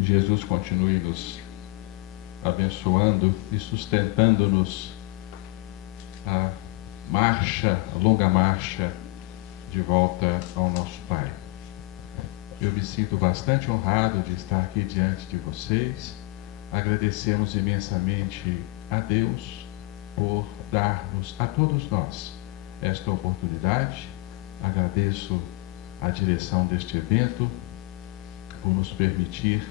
Que Jesus continue nos abençoando e sustentando-nos a longa marcha de volta ao nosso Pai. Eu me sinto bastante honrado de estar aqui diante de vocês. Agradecemos imensamente a Deus por dar-nos, a todos nós, esta oportunidade. Agradeço a direção deste evento por nos permitir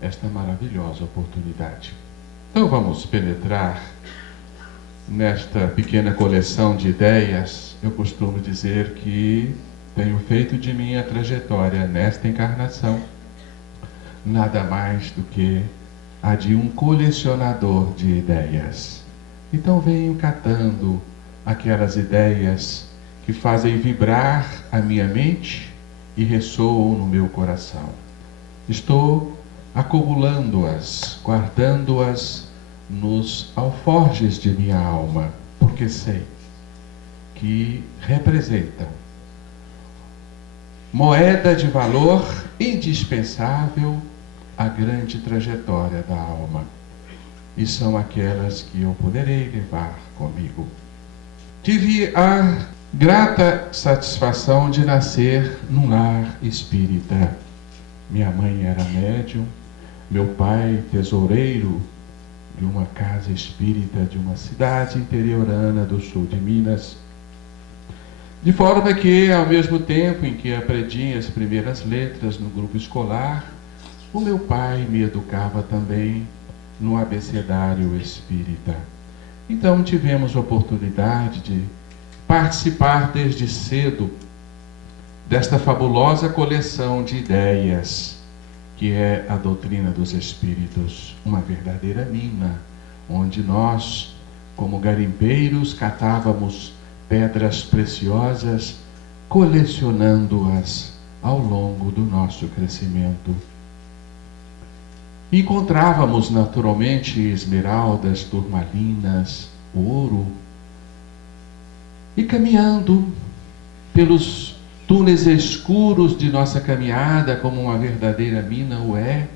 esta maravilhosa oportunidade. Então vamos penetrar nesta pequena coleção de ideias. Eu costumo dizer que tenho feito de minha trajetória nesta encarnação nada mais do que a de um colecionador de ideias. Então venho catando aquelas ideias que fazem vibrar a minha mente e ressoam no meu coração. Estou acumulando-as, guardando-as nos alforjes de minha alma, porque sei que representam moeda de valor indispensável à grande trajetória da alma. E são aquelas que eu poderei levar comigo. Tive a grata satisfação de nascer num lar espírita. Minha mãe era médium, meu pai tesoureiro de uma casa espírita de uma cidade interiorana do sul de Minas. De forma que, ao mesmo tempo em que aprendi as primeiras letras no grupo escolar, o meu pai me educava também no abecedário espírita. Então tivemos oportunidade de participar desde cedo desta fabulosa coleção de ideias que é a doutrina dos espíritos, uma verdadeira mina, onde nós, como garimpeiros, catávamos pedras preciosas, colecionando-as ao longo do nosso crescimento. Encontrávamos naturalmente esmeraldas, turmalinas, ouro, e caminhando pelos túneis escuros de nossa caminhada, como uma verdadeira mina o é,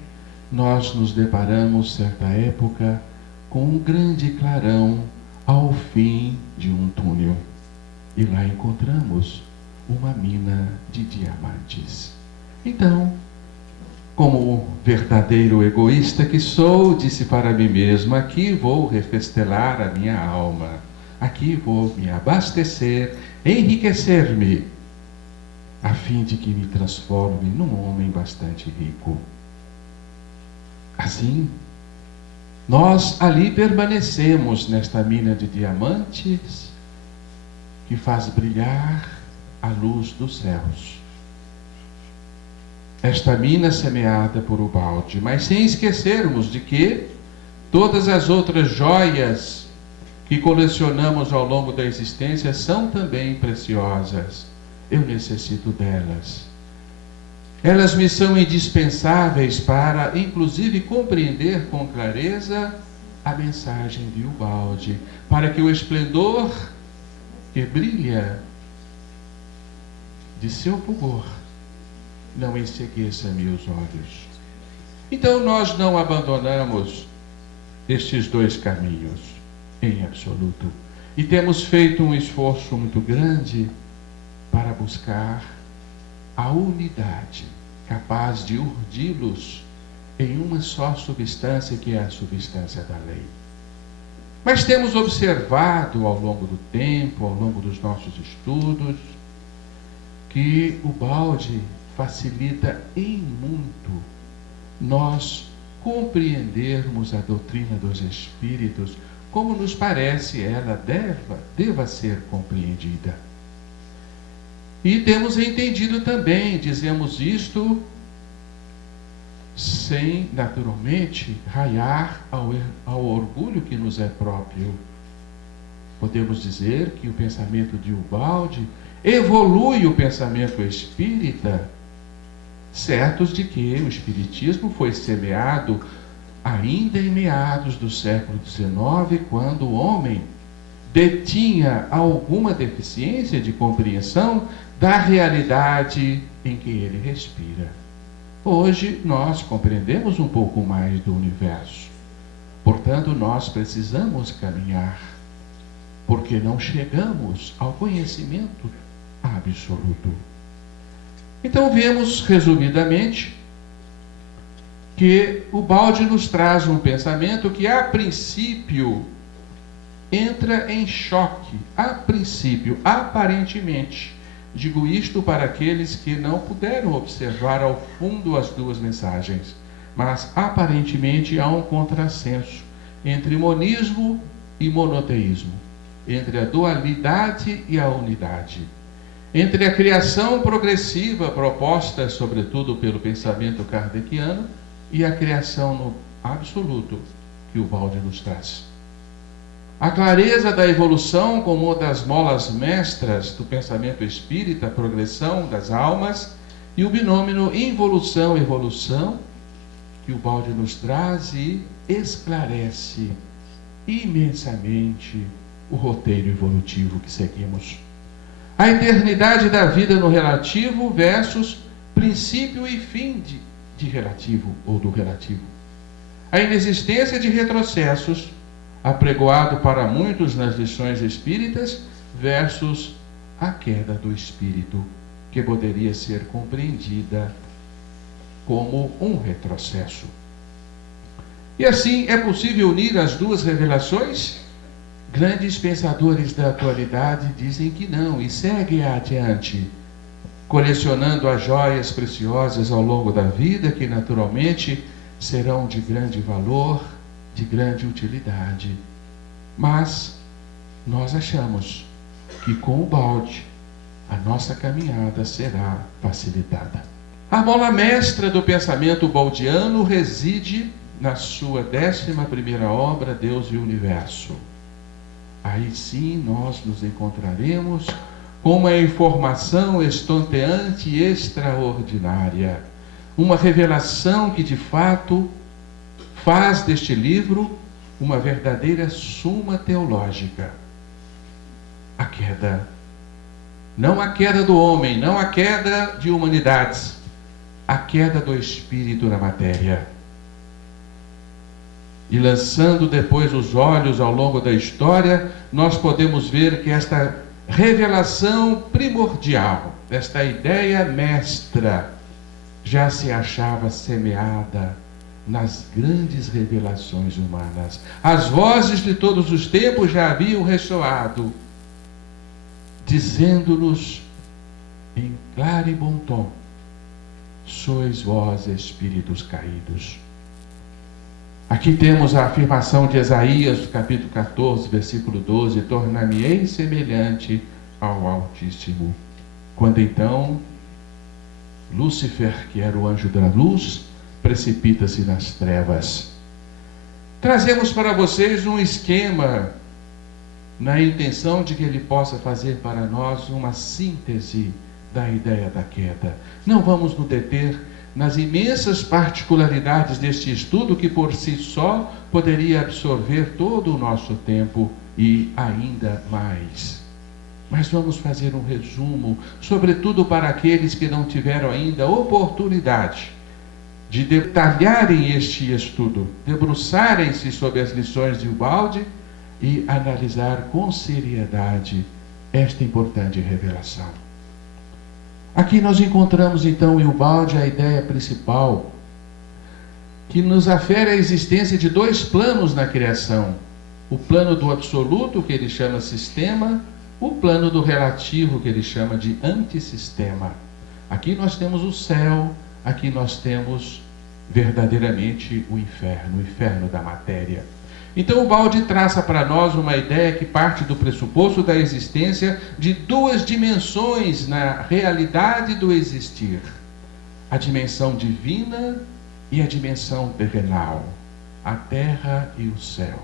nós nos deparamos, certa época, com um grande clarão ao fim de um túnel. E lá encontramos uma mina de diamantes. Então, como verdadeiro egoísta que sou, disse para mim mesmo: aqui vou refestelar a minha alma, aqui vou me abastecer, enriquecer-me, a fim de que me transforme num homem bastante rico. Assim, nós ali permanecemos nesta mina de diamantes que faz brilhar a luz dos céus. Esta mina semeada por Ubaldi, mas sem esquecermos de que todas as outras joias que colecionamos ao longo da existência são também preciosas. Eu necessito delas. Elas me são indispensáveis para, inclusive, compreender com clareza a mensagem de Ubaldi, para que o esplendor que brilha de seu fulgor não encegueça meus olhos. Então nós não abandonamos estes dois caminhos em absoluto, e temos feito um esforço muito grande para buscar a unidade capaz de urdi-los em uma só substância, que é a substância da lei. Mas temos observado ao longo do tempo, ao longo dos nossos estudos, que Ubaldi facilita em muito nós compreendermos a doutrina dos espíritos como nos parece ela deva ser compreendida. E temos entendido também, dizemos isto sem, naturalmente, raiar ao orgulho que nos é próprio. Podemos dizer que o pensamento de Ubaldi evolui o pensamento espírita, certos de que o espiritismo foi semeado ainda em meados do século XIX, quando o homem detinha alguma deficiência de compreensão da realidade em que ele respira. Hoje nós compreendemos um pouco mais do universo. Portanto, nós precisamos caminhar, porque não chegamos ao conhecimento absoluto. Então, vemos, resumidamente, que o balde nos traz um pensamento que, a princípio, entra em choque. A princípio, aparentemente. Digo isto para aqueles que não puderam observar ao fundo as duas mensagens. Mas, aparentemente, há um contrassenso entre monismo e monoteísmo, entre a dualidade e a unidade, entre a criação progressiva proposta, sobretudo, pelo pensamento kardeciano e a criação no absoluto que o balde nos traz. A clareza da evolução como uma das molas mestras do pensamento espírita, a progressão das almas, e o binômio involução-evolução, que o balde nos traz e esclarece imensamente o roteiro evolutivo que seguimos. A eternidade da vida no relativo versus princípio e fim de relativo ou do relativo. A inexistência de retrocessos, apregoado para muitos nas lições espíritas, versus a queda do espírito, que poderia ser compreendida como um retrocesso. E assim é possível unir as duas revelações? Grandes pensadores da atualidade dizem que não e seguem adiante, colecionando as joias preciosas ao longo da vida, que naturalmente serão de grande valor, de grande utilidade. Mas nós achamos que com o balde a nossa caminhada será facilitada. A mola mestra do pensamento baldiano reside na sua 11ª obra, Deus e o Universo. Aí sim nós nos encontraremos com uma informação estonteante e extraordinária, uma revelação que de fato faz deste livro uma verdadeira suma teológica. A queda, não a queda do homem, não a queda de humanidades, a queda do espírito na matéria. E lançando depois os olhos ao longo da história, nós podemos ver que esta revelação primordial, esta ideia mestra, já se achava semeada nas grandes revelações humanas. As vozes de todos os tempos já haviam ressoado, dizendo-nos em claro e bom tom: sois vós espíritos caídos. Aqui temos a afirmação de Isaías, capítulo 14, versículo 12: tornar-me-ei semelhante ao Altíssimo. Quando então Lúcifer, que era o anjo da luz, precipita-se nas trevas. Trazemos para vocês um esquema na intenção de que ele possa fazer para nós uma síntese da ideia da queda. Não vamos nos deter nas imensas particularidades deste estudo, que por si só poderia absorver todo o nosso tempo e ainda mais. Mas vamos fazer um resumo, sobretudo para aqueles que não tiveram ainda oportunidade de detalharem este estudo, debruçarem-se sobre as lições de Ubaldi e analisar com seriedade esta importante revelação. Aqui nós encontramos então em Ubaldi a ideia principal, que nos afere a existência de dois planos na criação: o plano do absoluto, que ele chama sistema, o plano do relativo, que ele chama de antissistema. Aqui nós temos o céu, aqui nós temos verdadeiramente o inferno da matéria. Então o Ubaldi traça para nós uma ideia que parte do pressuposto da existência de duas dimensões na realidade do existir: a dimensão divina e a dimensão terrenal, a terra e o céu.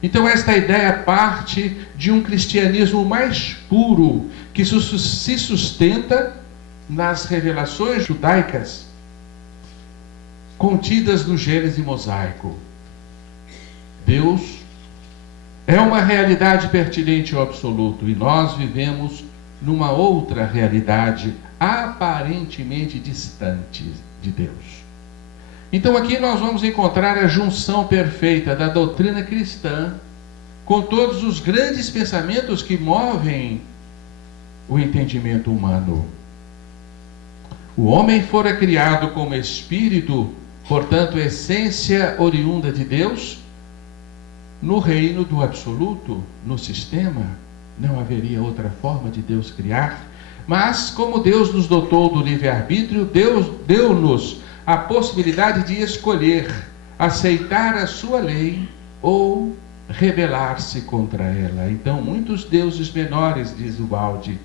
Então esta ideia parte de um cristianismo mais puro, que se sustenta nas revelações judaicas contidas no Gênesis mosaico. Deus é uma realidade pertinente ao absoluto e nós vivemos numa outra realidade aparentemente distantes de Deus. Então aqui nós vamos encontrar a junção perfeita da doutrina cristã com todos os grandes pensamentos que movem o entendimento humano. O homem fora criado como espírito, portanto, essência oriunda de Deus, no reino do absoluto, no sistema. Não haveria outra forma de Deus criar. Mas, como Deus nos dotou do livre-arbítrio, Deus deu-nos a possibilidade de escolher aceitar a sua lei ou rebelar-se contra ela. Então, muitos deuses menores, diz Ubaldi,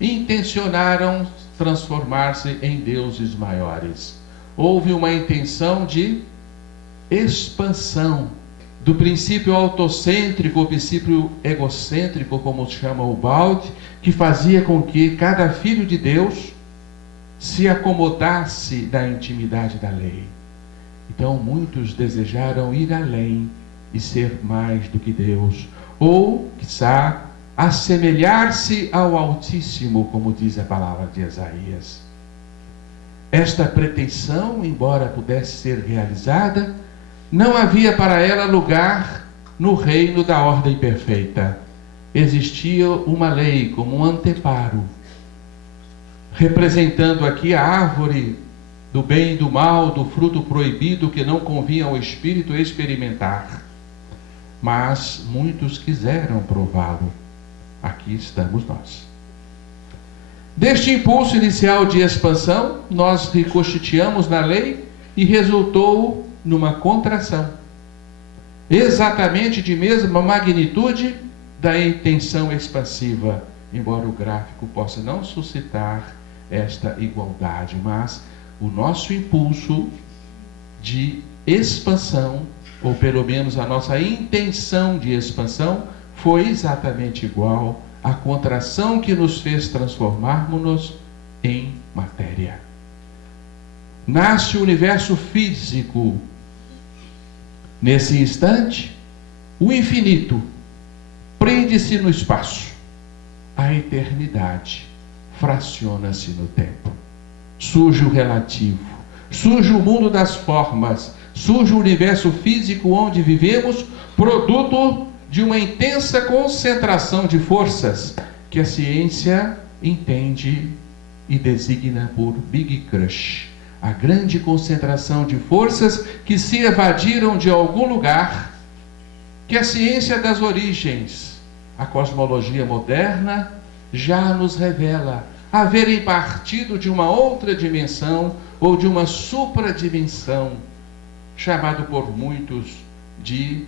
intencionaram transformar-se em deuses maiores. Houve uma intenção de expansão do princípio autocêntrico, o princípio egocêntrico, como chama Ubaldi, que fazia com que cada filho de Deus se acomodasse na intimidade da lei. Então muitos desejaram ir além e ser mais do que Deus, ou, quiçá, assemelhar-se ao Altíssimo, como diz a palavra de Isaías. Esta pretensão, embora pudesse ser realizada, não havia para ela lugar no reino da ordem perfeita. Existia uma lei como um anteparo, representando aqui a árvore do bem e do mal, do fruto proibido que não convinha ao espírito experimentar. Mas muitos quiseram prová-lo. Aqui estamos nós. Deste impulso inicial de expansão, nós ricocheteamos na lei e resultou numa contração, exatamente de mesma magnitude da intenção expansiva, embora o gráfico possa não suscitar esta igualdade, mas o nosso impulso de expansão, ou pelo menos a nossa intenção de expansão, foi exatamente igual à contração que nos fez transformarmos-nos em matéria. Nasce o universo físico. Nesse instante, o infinito prende-se no espaço. A eternidade fraciona-se no tempo. Surge o relativo, surge o mundo das formas, surge o universo físico onde vivemos, produto de uma intensa concentração de forças que a ciência entende e designa por Big Crush. A grande concentração de forças que se evadiram de algum lugar, que a ciência das origens, a cosmologia moderna, já nos revela haverem partido de uma outra dimensão ou de uma supradimensão, chamado por muitos de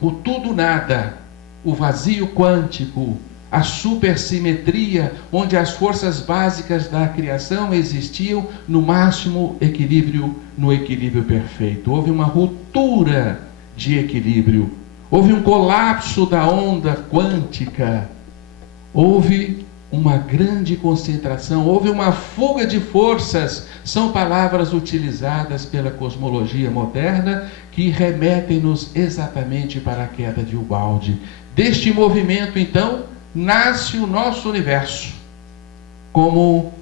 o tudo-nada, o vazio quântico, a supersimetria, onde as forças básicas da criação existiam no máximo equilíbrio, no equilíbrio perfeito. Houve uma ruptura de equilíbrio, houve um colapso da onda quântica, houve uma grande concentração, houve uma fuga de forças. São palavras utilizadas pela cosmologia moderna que remetem-nos exatamente para a queda de Ubaldi. Deste movimento, então, nasce o nosso universo como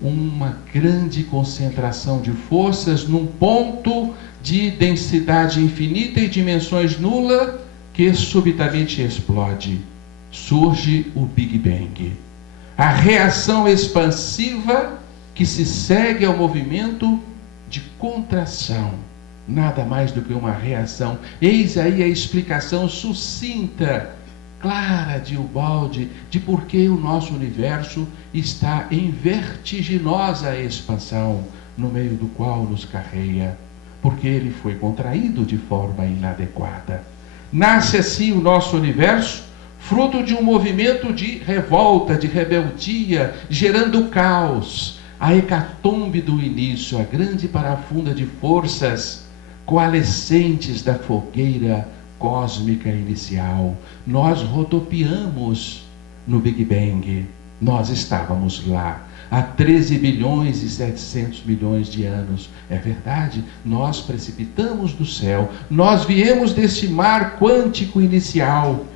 uma grande concentração de forças num ponto de densidade infinita e dimensões nula que subitamente explode. Surge o Big Bang. A reação expansiva que se segue ao movimento de contração. Nada mais do que uma reação. Eis aí a explicação sucinta, clara de Ubaldi, de por que o nosso universo está em vertiginosa expansão, no meio do qual nos carreia, porque ele foi contraído de forma inadequada. Nasce assim o nosso universo, fruto de um movimento de revolta, de rebeldia, gerando caos, a hecatombe do início, a grande parafunda de forças coalescentes da fogueira cósmica inicial. Nós rodopiamos no Big Bang, nós estávamos lá há 13 bilhões e 700 milhões de anos. É verdade, nós precipitamos do céu, nós viemos deste mar quântico inicial,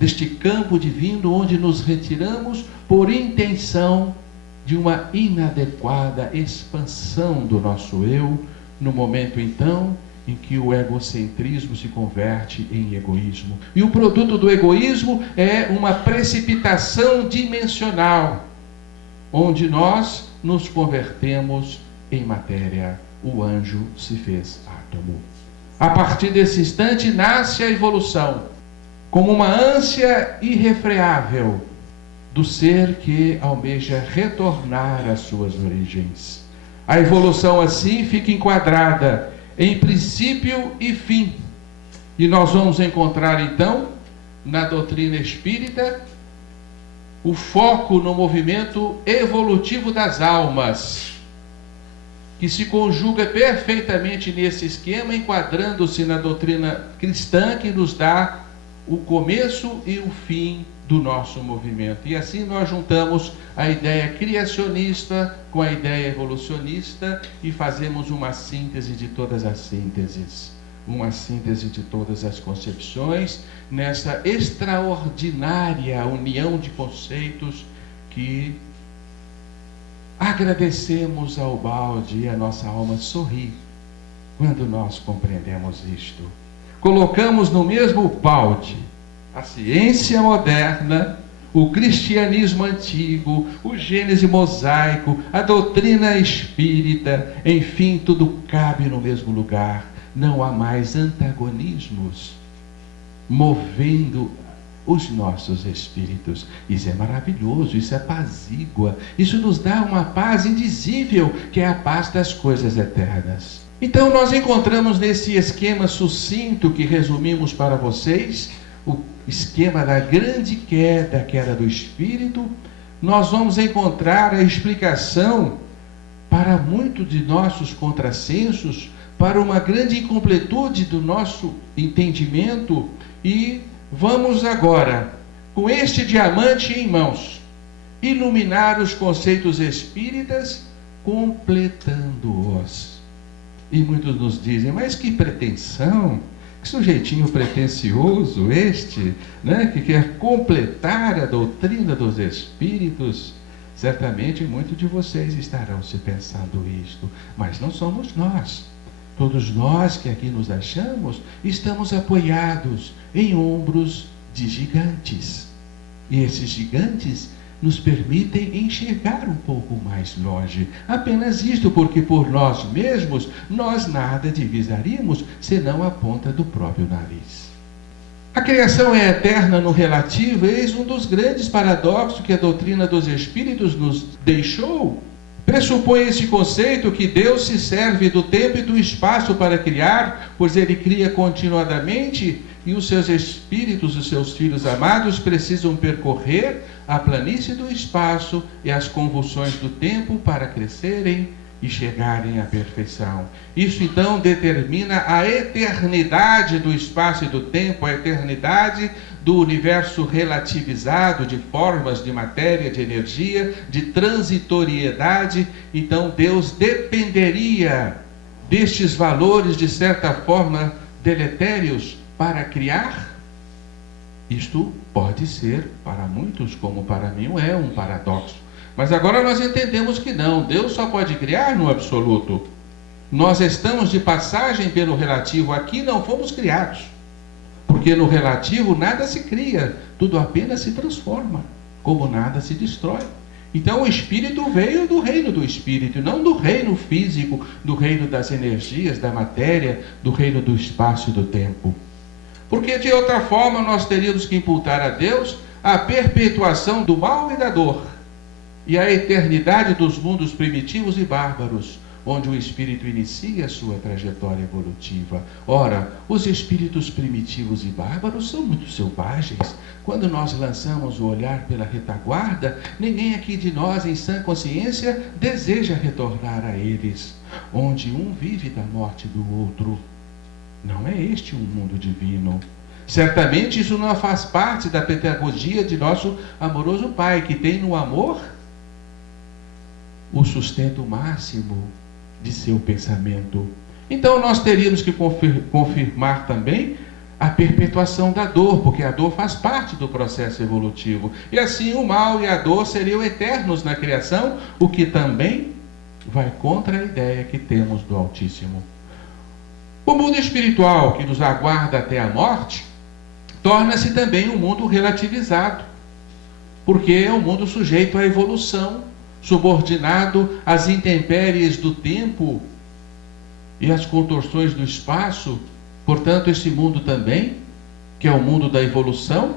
deste campo divino onde nos retiramos por intenção de uma inadequada expansão do nosso eu, no momento então em que o egocentrismo se converte em egoísmo. E o produto do egoísmo é uma precipitação dimensional, onde nós nos convertemos em matéria. O anjo se fez átomo. A partir desse instante nasce a evolução, como uma ânsia irrefreável do ser que almeja retornar às suas origens. A evolução assim fica enquadrada em princípio e fim. E nós vamos encontrar então, na doutrina espírita, o foco no movimento evolutivo das almas, que se conjuga perfeitamente nesse esquema, enquadrando-se na doutrina cristã, que nos dá o começo e o fim do nosso movimento. E assim nós juntamos a ideia criacionista com a ideia evolucionista e fazemos uma síntese de todas as sínteses, uma síntese de todas as concepções, nessa extraordinária união de conceitos que agradecemos ao balde, e a nossa alma sorri quando nós compreendemos isto. Colocamos no mesmo balde a ciência moderna, o cristianismo antigo, o Gênese mosaico, a doutrina espírita, enfim, tudo cabe no mesmo lugar. Não há mais antagonismos movendo os nossos espíritos. Isso é maravilhoso, isso apazigua, isso nos dá uma paz indizível, que é a paz das coisas eternas. Então nós encontramos nesse esquema sucinto que resumimos para vocês, o esquema da grande queda do espírito, nós vamos encontrar a explicação para muitos de nossos contrassensos, para uma grande incompletude do nosso entendimento, e vamos agora, com este diamante em mãos, iluminar os conceitos espíritas, completando-os. E muitos nos dizem, mas que pretensão, que sujeitinho pretensioso este, né, que quer completar a doutrina dos espíritos. Certamente muitos de vocês estarão se pensando isto, mas não somos nós. Todos nós que aqui nos achamos, estamos apoiados em ombros de gigantes. E esses gigantes nos permitem enxergar um pouco mais longe. Apenas isto, porque por nós mesmos, nós nada divisaríamos, senão a ponta do próprio nariz. A criação é eterna no relativo, eis um dos grandes paradoxos que a doutrina dos espíritos nos deixou. Pressupõe esse conceito que Deus se serve do tempo e do espaço para criar, pois Ele cria continuadamente, e os seus espíritos, os seus filhos amados, precisam percorrer a planície do espaço e as convulsões do tempo para crescerem e chegarem à perfeição. Isso então determina a eternidade do espaço e do tempo, a eternidade do universo relativizado de formas, de matéria, de energia, de transitoriedade. Então Deus dependeria destes valores, de certa forma, deletérios para criar? Isto pode ser, para muitos, como para mim, é um paradoxo. Mas agora nós entendemos que não, Deus só pode criar no absoluto. Nós estamos de passagem pelo relativo, aqui não fomos criados. Porque no relativo nada se cria, tudo apenas se transforma, como nada se destrói. Então o Espírito veio do reino do Espírito, não do reino físico, do reino das energias, da matéria, do reino do espaço e do tempo. Porque de outra forma nós teríamos que imputar a Deus a perpetuação do mal e da dor, e a eternidade dos mundos primitivos e bárbaros, onde o espírito inicia a sua trajetória evolutiva. Ora, os espíritos primitivos e bárbaros são muito selvagens. Quando nós lançamos o olhar pela retaguarda, ninguém aqui de nós, em sã consciência, deseja retornar a eles, onde um vive da morte do outro. Não é este um mundo divino. Certamente isso não faz parte da pedagogia de nosso amoroso Pai, que tem no amor o sustento máximo de seu pensamento. Então nós teríamos que confirmar também a perpetuação da dor, porque a dor faz parte do processo evolutivo. E assim o mal e a dor seriam eternos na criação, o que também vai contra a ideia que temos do Altíssimo. O mundo espiritual que nos aguarda até a morte torna-se também um mundo relativizado, porque é um mundo sujeito à evolução, subordinado às intempéries do tempo e às contorções do espaço. Portanto, esse mundo também, que é o mundo da evolução,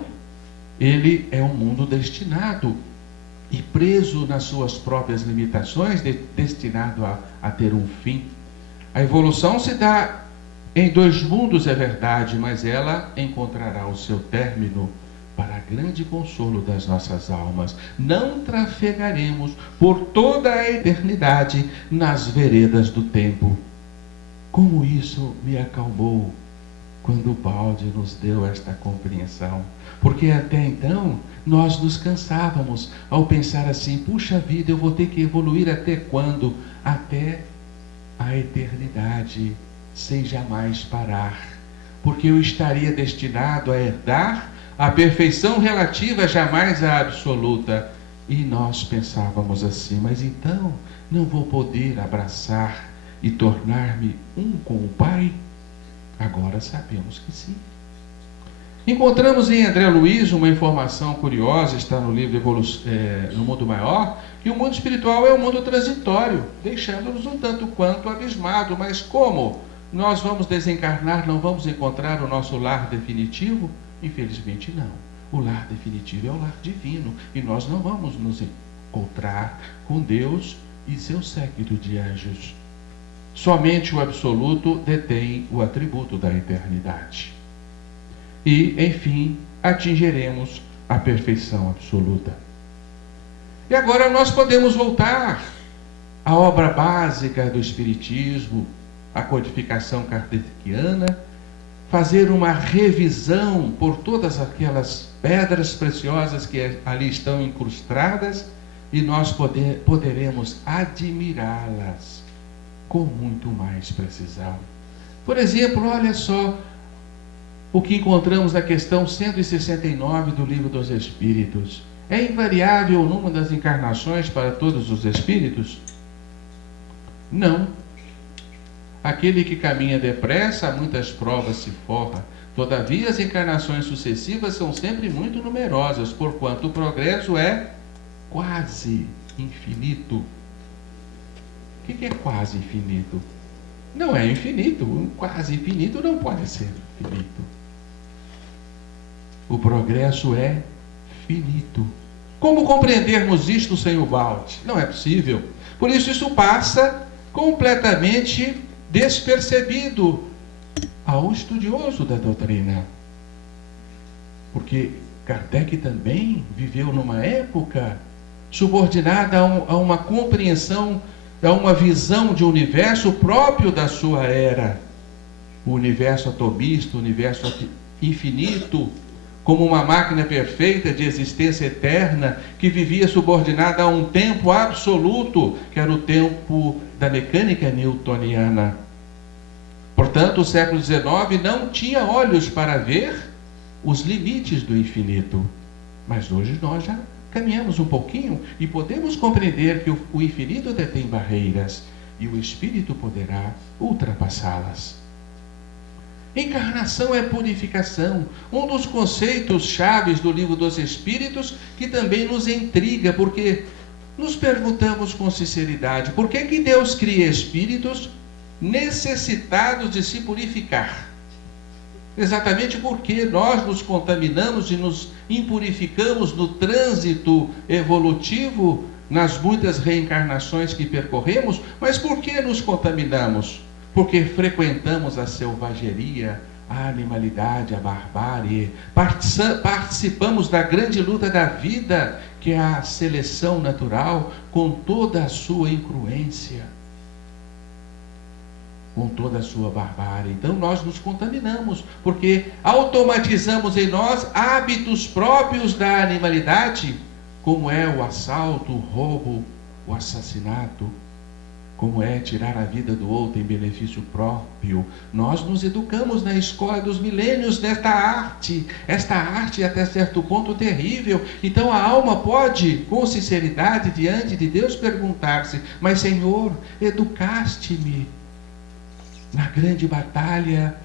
ele é um mundo destinado e preso nas suas próprias limitações, destinado a ter um fim. A evolução se dá em dois mundos, é verdade, mas ela encontrará o seu término para grande consolo das nossas almas. Não trafegaremos por toda a eternidade nas veredas do tempo. Como isso me acalmou quando o balde nos deu esta compreensão. Porque até então nós nos cansávamos ao pensar assim: puxa vida, eu vou ter que evoluir até quando? Até a eternidade, sem jamais parar. Porque eu estaria destinado a herdar a perfeição relativa, jamais a absoluta. E nós pensávamos assim: mas então não vou poder abraçar e tornar-me um com o Pai? Agora sabemos que sim. Encontramos em André Luiz uma informação curiosa, está no livro No Mundo Maior, que o mundo espiritual é um mundo transitório, deixando-nos um tanto quanto abismado. Mas como nós vamos desencarnar, não vamos encontrar o nosso lar definitivo? Infelizmente não. O lar definitivo é o lar divino, e nós não vamos nos encontrar com Deus e seu séquito de anjos. Somente o absoluto detém o atributo da eternidade. E, enfim, atingiremos a perfeição absoluta. E agora nós podemos voltar à obra básica do Espiritismo, à codificação kardeciana, fazer uma revisão por todas aquelas pedras preciosas que ali estão incrustadas, e nós poderemos admirá-las com muito mais precisão. Por exemplo, olha só o que encontramos na questão 169 do Livro dos Espíritos. É invariável o número das encarnações para todos os espíritos? Não. Aquele que caminha depressa, a muitas provas se forra. Todavia, as encarnações sucessivas são sempre muito numerosas, porquanto o progresso é quase infinito. O que é quase infinito? Não é infinito. Um quase infinito não pode ser infinito. O progresso é finito. Como compreendermos isto sem o balde? Não é possível. Por isso passa completamente despercebido ao estudioso da doutrina. Porque Kardec também viveu numa época subordinada a uma compreensão, a uma visão de universo próprio da sua era. O universo atomista, o universo infinito, como uma máquina perfeita de existência eterna que vivia subordinada a um tempo absoluto, que era o tempo da mecânica newtoniana. Portanto, o século XIX não tinha olhos para ver os limites do infinito. Mas hoje nós já caminhamos um pouquinho e podemos compreender que o infinito detém barreiras e o espírito poderá ultrapassá-las. Encarnação é purificação, um dos conceitos chaves do Livro dos Espíritos, que também nos intriga, porque nos perguntamos com sinceridade: por que Deus cria espíritos necessitados de se purificar? Exatamente porque nós nos contaminamos e nos impurificamos no trânsito evolutivo, nas muitas reencarnações que percorremos. Mas por que nos contaminamos? Porque frequentamos a selvageria, a animalidade, a barbárie, participamos da grande luta da vida, que é a seleção natural, com toda a sua incruência, com toda a sua barbárie. Então nós nos contaminamos, porque automatizamos em nós hábitos próprios da animalidade, como é o assalto, o roubo, o assassinato. como é tirar a vida do outro em benefício próprio. Nós nos educamos na escola dos milênios nesta arte. Esta arte é até certo ponto terrível. Então a alma pode, com sinceridade, diante de Deus, perguntar-se: mas Senhor, educaste-me na grande batalha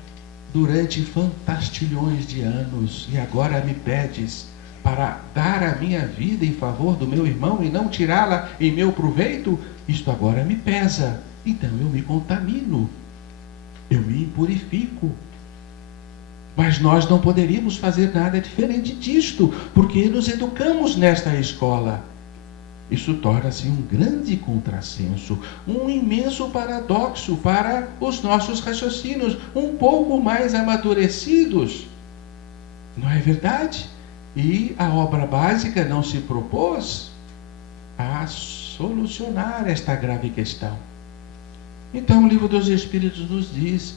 durante fantastilhões de anos, e agora me pedes para dar a minha vida em favor do meu irmão e não tirá-la em meu proveito? Isto agora me pesa, então eu me contamino, eu me impurifico. Mas nós não poderíamos fazer nada diferente disto, porque nos educamos nesta escola. Isso torna-se um grande contrassenso, um imenso paradoxo para os nossos raciocínios, um pouco mais amadurecidos. Não é verdade? E a obra básica não se propôs a solucionar esta grave questão. Então o Livro dos Espíritos nos diz: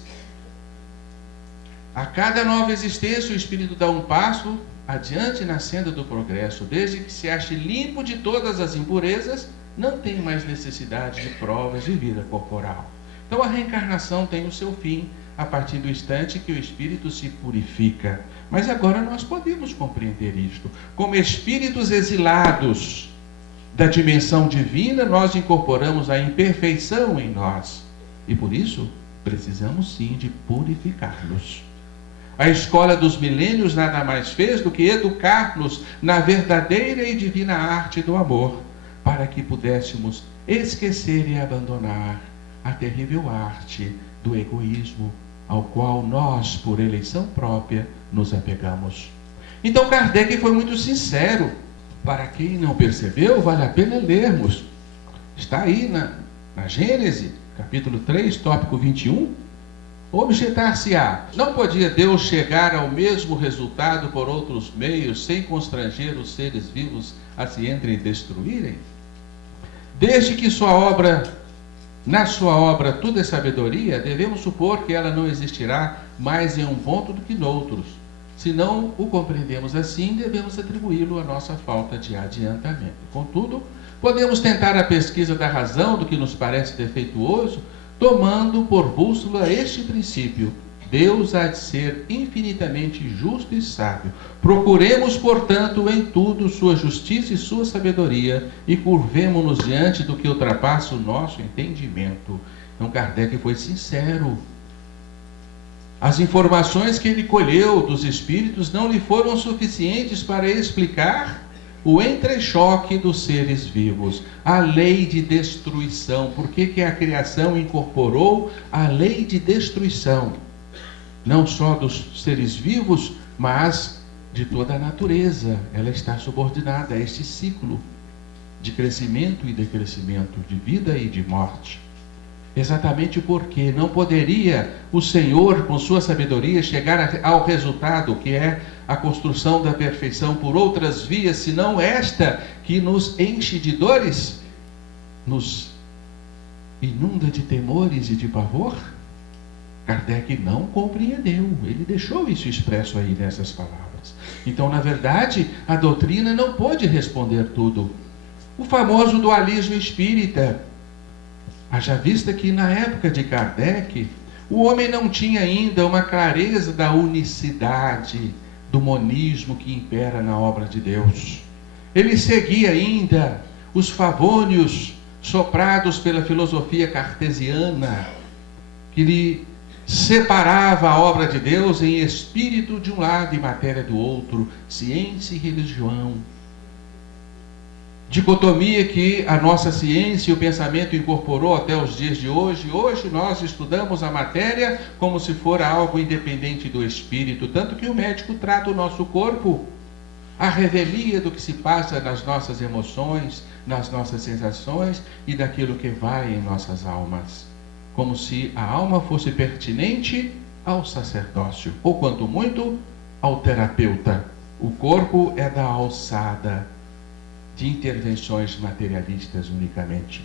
a cada nova existência o Espírito dá um passo adiante na senda do progresso. Desde que se ache limpo de todas as impurezas, não tem mais necessidade de provas de vida corporal. Então a reencarnação tem o seu fim a partir do instante que o espírito se purifica. Mas agora nós podemos compreender isto. Como espíritos exilados da dimensão divina, nós incorporamos a imperfeição em nós. E por isso, precisamos sim de purificar-nos. A escola dos milênios nada mais fez do que educar-nos na verdadeira e divina arte do amor, para que pudéssemos esquecer e abandonar a terrível arte do egoísmo, ao qual nós, por eleição própria, nos apegamos. Então Kardec foi muito sincero. Para quem não percebeu, vale a pena lermos. Está aí na Gênesis, capítulo 3, tópico 21. Objetar-se-á: não podia Deus chegar ao mesmo resultado por outros meios, sem constranger os seres vivos a se destruírem? Desde que na sua obra tudo é sabedoria, devemos supor que ela não existirá mais em um ponto do que noutros. Se não o compreendemos assim, devemos atribuí-lo à nossa falta de adiantamento. Contudo, podemos tentar a pesquisa da razão do que nos parece defeituoso, tomando por bússola este princípio: Deus há de ser infinitamente justo e sábio. Procuremos, portanto, em tudo sua justiça e sua sabedoria, e curvemo-nos diante do que ultrapassa o nosso entendimento. Então Kardec foi sincero. As informações que ele colheu dos espíritos não lhe foram suficientes para explicar o entrechoque dos seres vivos, a lei de destruição. Por que a criação incorporou a lei de destruição? Não só dos seres vivos, mas de toda a natureza. Ela está subordinada a este ciclo de crescimento e decrescimento, de vida e de morte. Exatamente porque não poderia o Senhor, com sua sabedoria, chegar ao resultado que é a construção da perfeição por outras vias, senão esta que nos enche de dores, nos inunda de temores e de pavor? Kardec não compreendeu, ele deixou isso expresso aí nessas palavras. Então, na verdade, a doutrina não pôde responder tudo. O famoso dualismo espírita. Haja vista que na época de Kardec, o homem não tinha ainda uma clareza da unicidade, do monismo que impera na obra de Deus. Ele seguia ainda os favônios soprados pela filosofia cartesiana, que lhe separava a obra de Deus em espírito de um lado e matéria do outro, ciência e religião. Dicotomia que a nossa ciência e o pensamento incorporou até os dias de hoje. Hoje nós estudamos a matéria como se for algo independente do espírito, tanto que o médico trata o nosso corpo, a revelia do que se passa nas nossas emoções, nas nossas sensações e daquilo que vai em nossas almas, como se a alma fosse pertinente ao sacerdócio, ou quanto muito ao terapeuta. O corpo é da alçada de intervenções materialistas unicamente.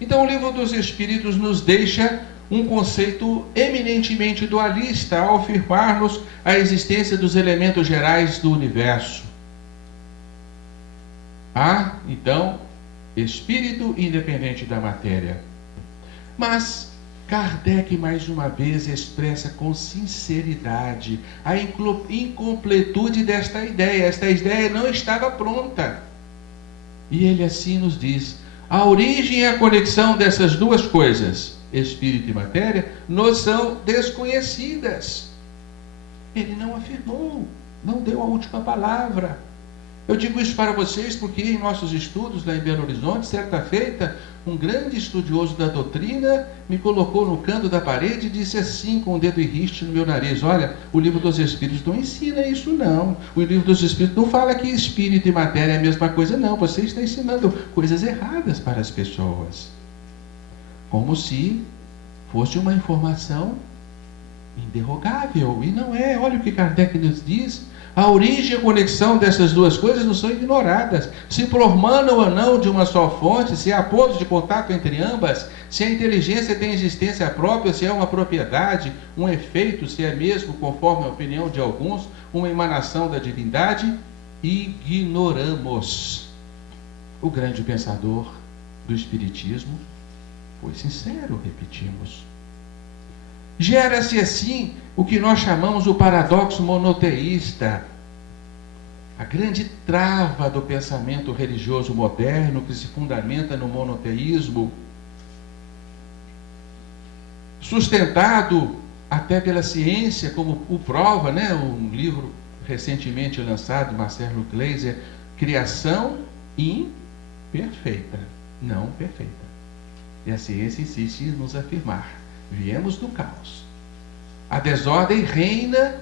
Então o Livro dos Espíritos nos deixa um conceito eminentemente dualista ao afirmar-nos a existência dos elementos gerais do universo. Há, então, espírito independente da matéria. Mas Kardec, mais uma vez, expressa com sinceridade a incompletude desta ideia. Esta ideia não estava pronta. E ele assim nos diz: a origem e a conexão dessas duas coisas, espírito e matéria, nos são desconhecidas. Ele não afirmou, não deu a última palavra. Eu digo isso para vocês porque em nossos estudos lá em Belo Horizonte, certa feita, um grande estudioso da doutrina me colocou no canto da parede e disse assim, com o dedo em riste no meu nariz: olha, o Livro dos Espíritos não ensina isso não. O Livro dos Espíritos não fala que espírito e matéria é a mesma coisa, não. Você está ensinando coisas erradas para as pessoas. Como se fosse uma informação inderrogável. E não é. Olha o que Kardec nos diz. A origem e a conexão dessas duas coisas não são ignoradas. Se promanam ou não de uma só fonte, se há pontos de contato entre ambas, se a inteligência tem existência própria, se é uma propriedade, um efeito, se é mesmo, conforme a opinião de alguns, uma emanação da divindade, ignoramos. O grande pensador do Espiritismo foi sincero, repetimos. Gera-se assim o que nós chamamos o paradoxo monoteísta, a grande trava do pensamento religioso moderno que se fundamenta no monoteísmo, sustentado até pela ciência, como o prova, um livro recentemente lançado de Marcelo Gleiser, Criação Imperfeita, não perfeita. E a ciência insiste em nos afirmar: viemos do caos. A desordem reina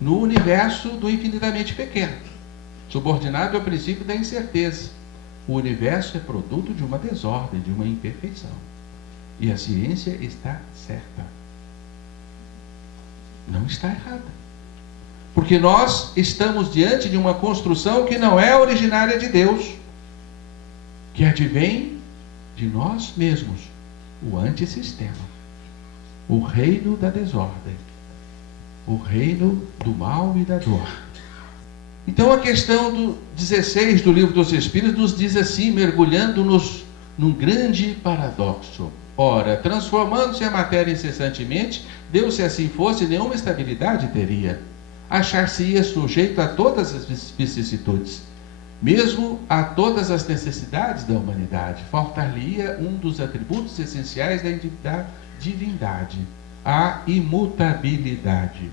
no universo do infinitamente pequeno, subordinado ao princípio da incerteza. O universo é produto de uma desordem, de uma imperfeição. E a ciência está certa. Não está errada. Porque nós estamos diante de uma construção que não é originária de Deus, que advém de nós mesmos, o antissistema. O reino da desordem, o reino do mal e da dor. Então a questão do 16 do Livro dos Espíritos nos diz assim, mergulhando-nos num grande paradoxo. Ora, transformando-se a matéria incessantemente, Deus, se assim fosse, nenhuma estabilidade teria. Achar-se-ia sujeito a todas as vicissitudes, mesmo a todas as necessidades da humanidade. Faltar-lhe-ia um dos atributos essenciais da divindade, a imutabilidade.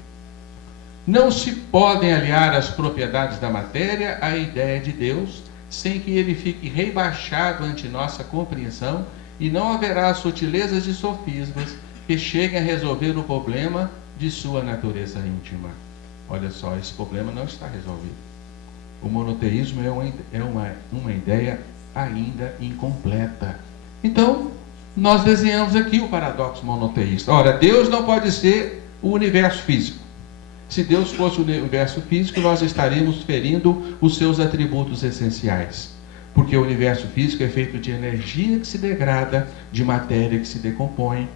Não se podem aliar as propriedades da matéria à ideia de Deus, sem que ele fique rebaixado ante nossa compreensão, e não haverá sutilezas de sofismas que cheguem a resolver o problema de sua natureza íntima. Olha só, esse problema não está resolvido. O monoteísmo é uma ideia ainda incompleta. Então, nós desenhamos aqui o paradoxo monoteísta. Ora, Deus não pode ser o universo físico. Se Deus fosse o universo físico, nós estaríamos ferindo os seus atributos essenciais. Porque o universo físico é feito de energia que se degrada, de matéria que se decompõe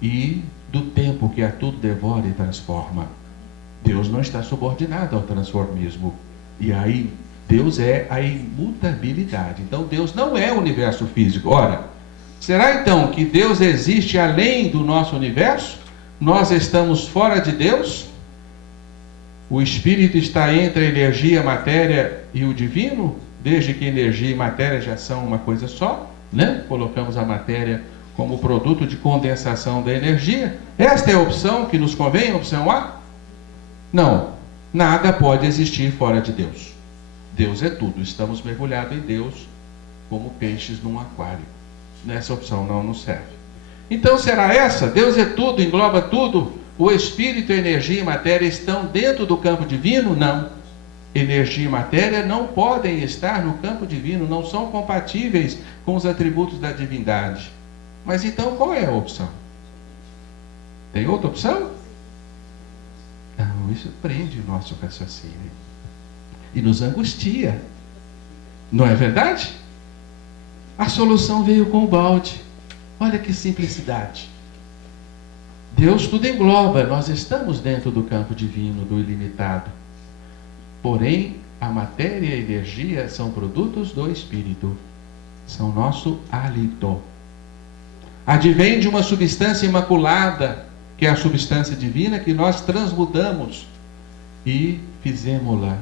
e do tempo que a tudo devora e transforma. Deus não está subordinado ao transformismo. E aí, Deus é a imutabilidade. Então, Deus não é o universo físico. Ora, será então que Deus existe além do nosso universo? Nós estamos fora de Deus? O Espírito está entre a energia, a matéria e o divino? Desde que energia e matéria já são uma coisa só, Colocamos a matéria como produto de condensação da energia. Esta é a opção que nos convém, a opção A? Não, nada pode existir fora de Deus. Deus é tudo, estamos mergulhados em Deus como peixes num aquário. Nessa opção não nos serve. Então será essa? Deus é tudo, engloba tudo? O espírito, a energia e matéria estão dentro do campo divino? Não. Energia e matéria não podem estar no campo divino, não são compatíveis com os atributos da divindade. Mas então qual é a opção? Tem outra opção? Não, isso prende o nosso raciocínio e nos angustia. Não é verdade? A solução veio com o balde. Olha que simplicidade. Deus tudo engloba, nós estamos dentro do campo divino, do ilimitado. Porém, a matéria e a energia são produtos do Espírito, são nosso hálito. advém de uma substância imaculada, que é a substância divina, que nós transmudamos e fizemos-la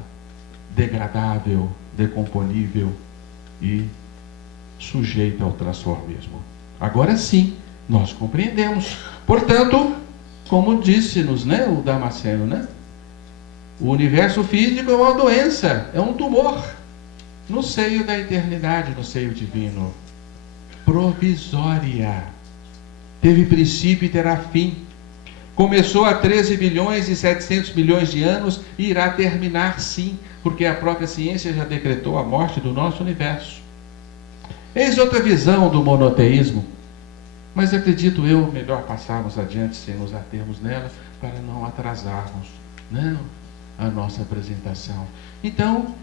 degradável, decomponível e sujeita ao transformismo. Agora sim, nós compreendemos. Portanto, como disse-nos, o Damasceno, o universo físico é uma doença, é um tumor no seio da eternidade, no seio divino. Provisória. Teve princípio e terá fim. Começou há 13 bilhões e 700 milhões de anos e irá terminar sim, porque a própria ciência já decretou a morte do nosso universo. Eis outra visão do monoteísmo, mas acredito eu melhor passarmos adiante sem nos atermos nela, para não atrasarmos a nossa apresentação. Então,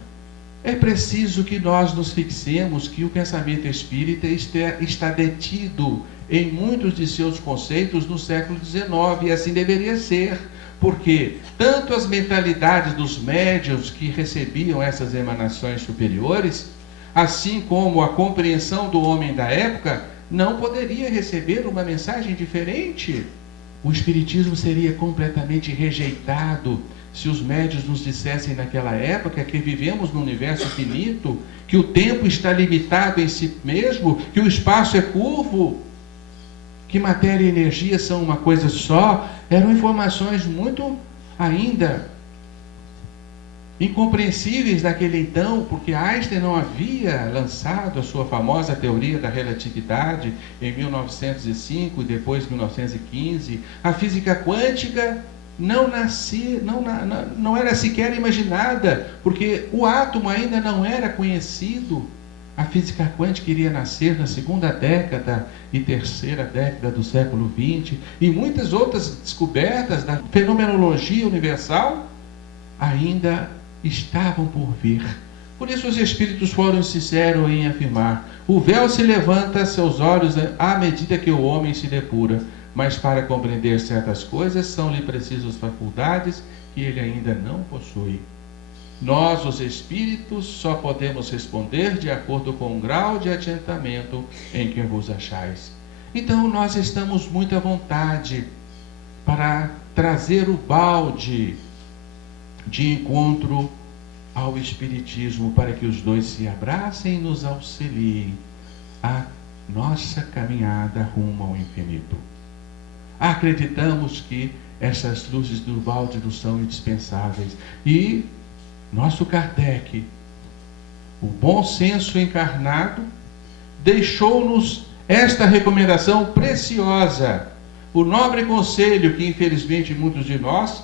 é preciso que nós nos fixemos que o pensamento espírita está detido em muitos de seus conceitos no século XIX, e assim deveria ser, porque tanto as mentalidades dos médiuns que recebiam essas emanações superiores, assim como a compreensão do homem da época, não poderia receber uma mensagem diferente. O Espiritismo seria completamente rejeitado se os médiuns nos dissessem naquela época que vivemos num universo finito, que o tempo está limitado em si mesmo, que o espaço é curvo, que matéria e energia são uma coisa só. Eram informações muito ainda incompreensíveis naquele então, porque Einstein não havia lançado a sua famosa teoria da relatividade em 1905 e depois 1915. A física quântica não era sequer imaginada, porque o átomo ainda não era conhecido. A física quântica iria nascer na segunda década e terceira década do século XX, e muitas outras descobertas da fenomenologia universal ainda estavam por vir. Por isso os espíritos foram sinceros em afirmar: o véu se levanta a seus olhos à medida que o homem se depura, mas para compreender certas coisas são-lhe precisas faculdades que ele ainda não possui. Nós, os espíritos, só podemos responder de acordo com o grau de adiantamento em que vos achais. Então nós estamos muito à vontade para trazer o balde de encontro ao Espiritismo, para que os dois se abracem e nos auxiliem a nossa caminhada rumo ao infinito. Acreditamos que essas luzes do balde nos são indispensáveis, e nosso Kardec, o bom senso encarnado, deixou-nos esta recomendação preciosa, o nobre conselho que infelizmente muitos de nós,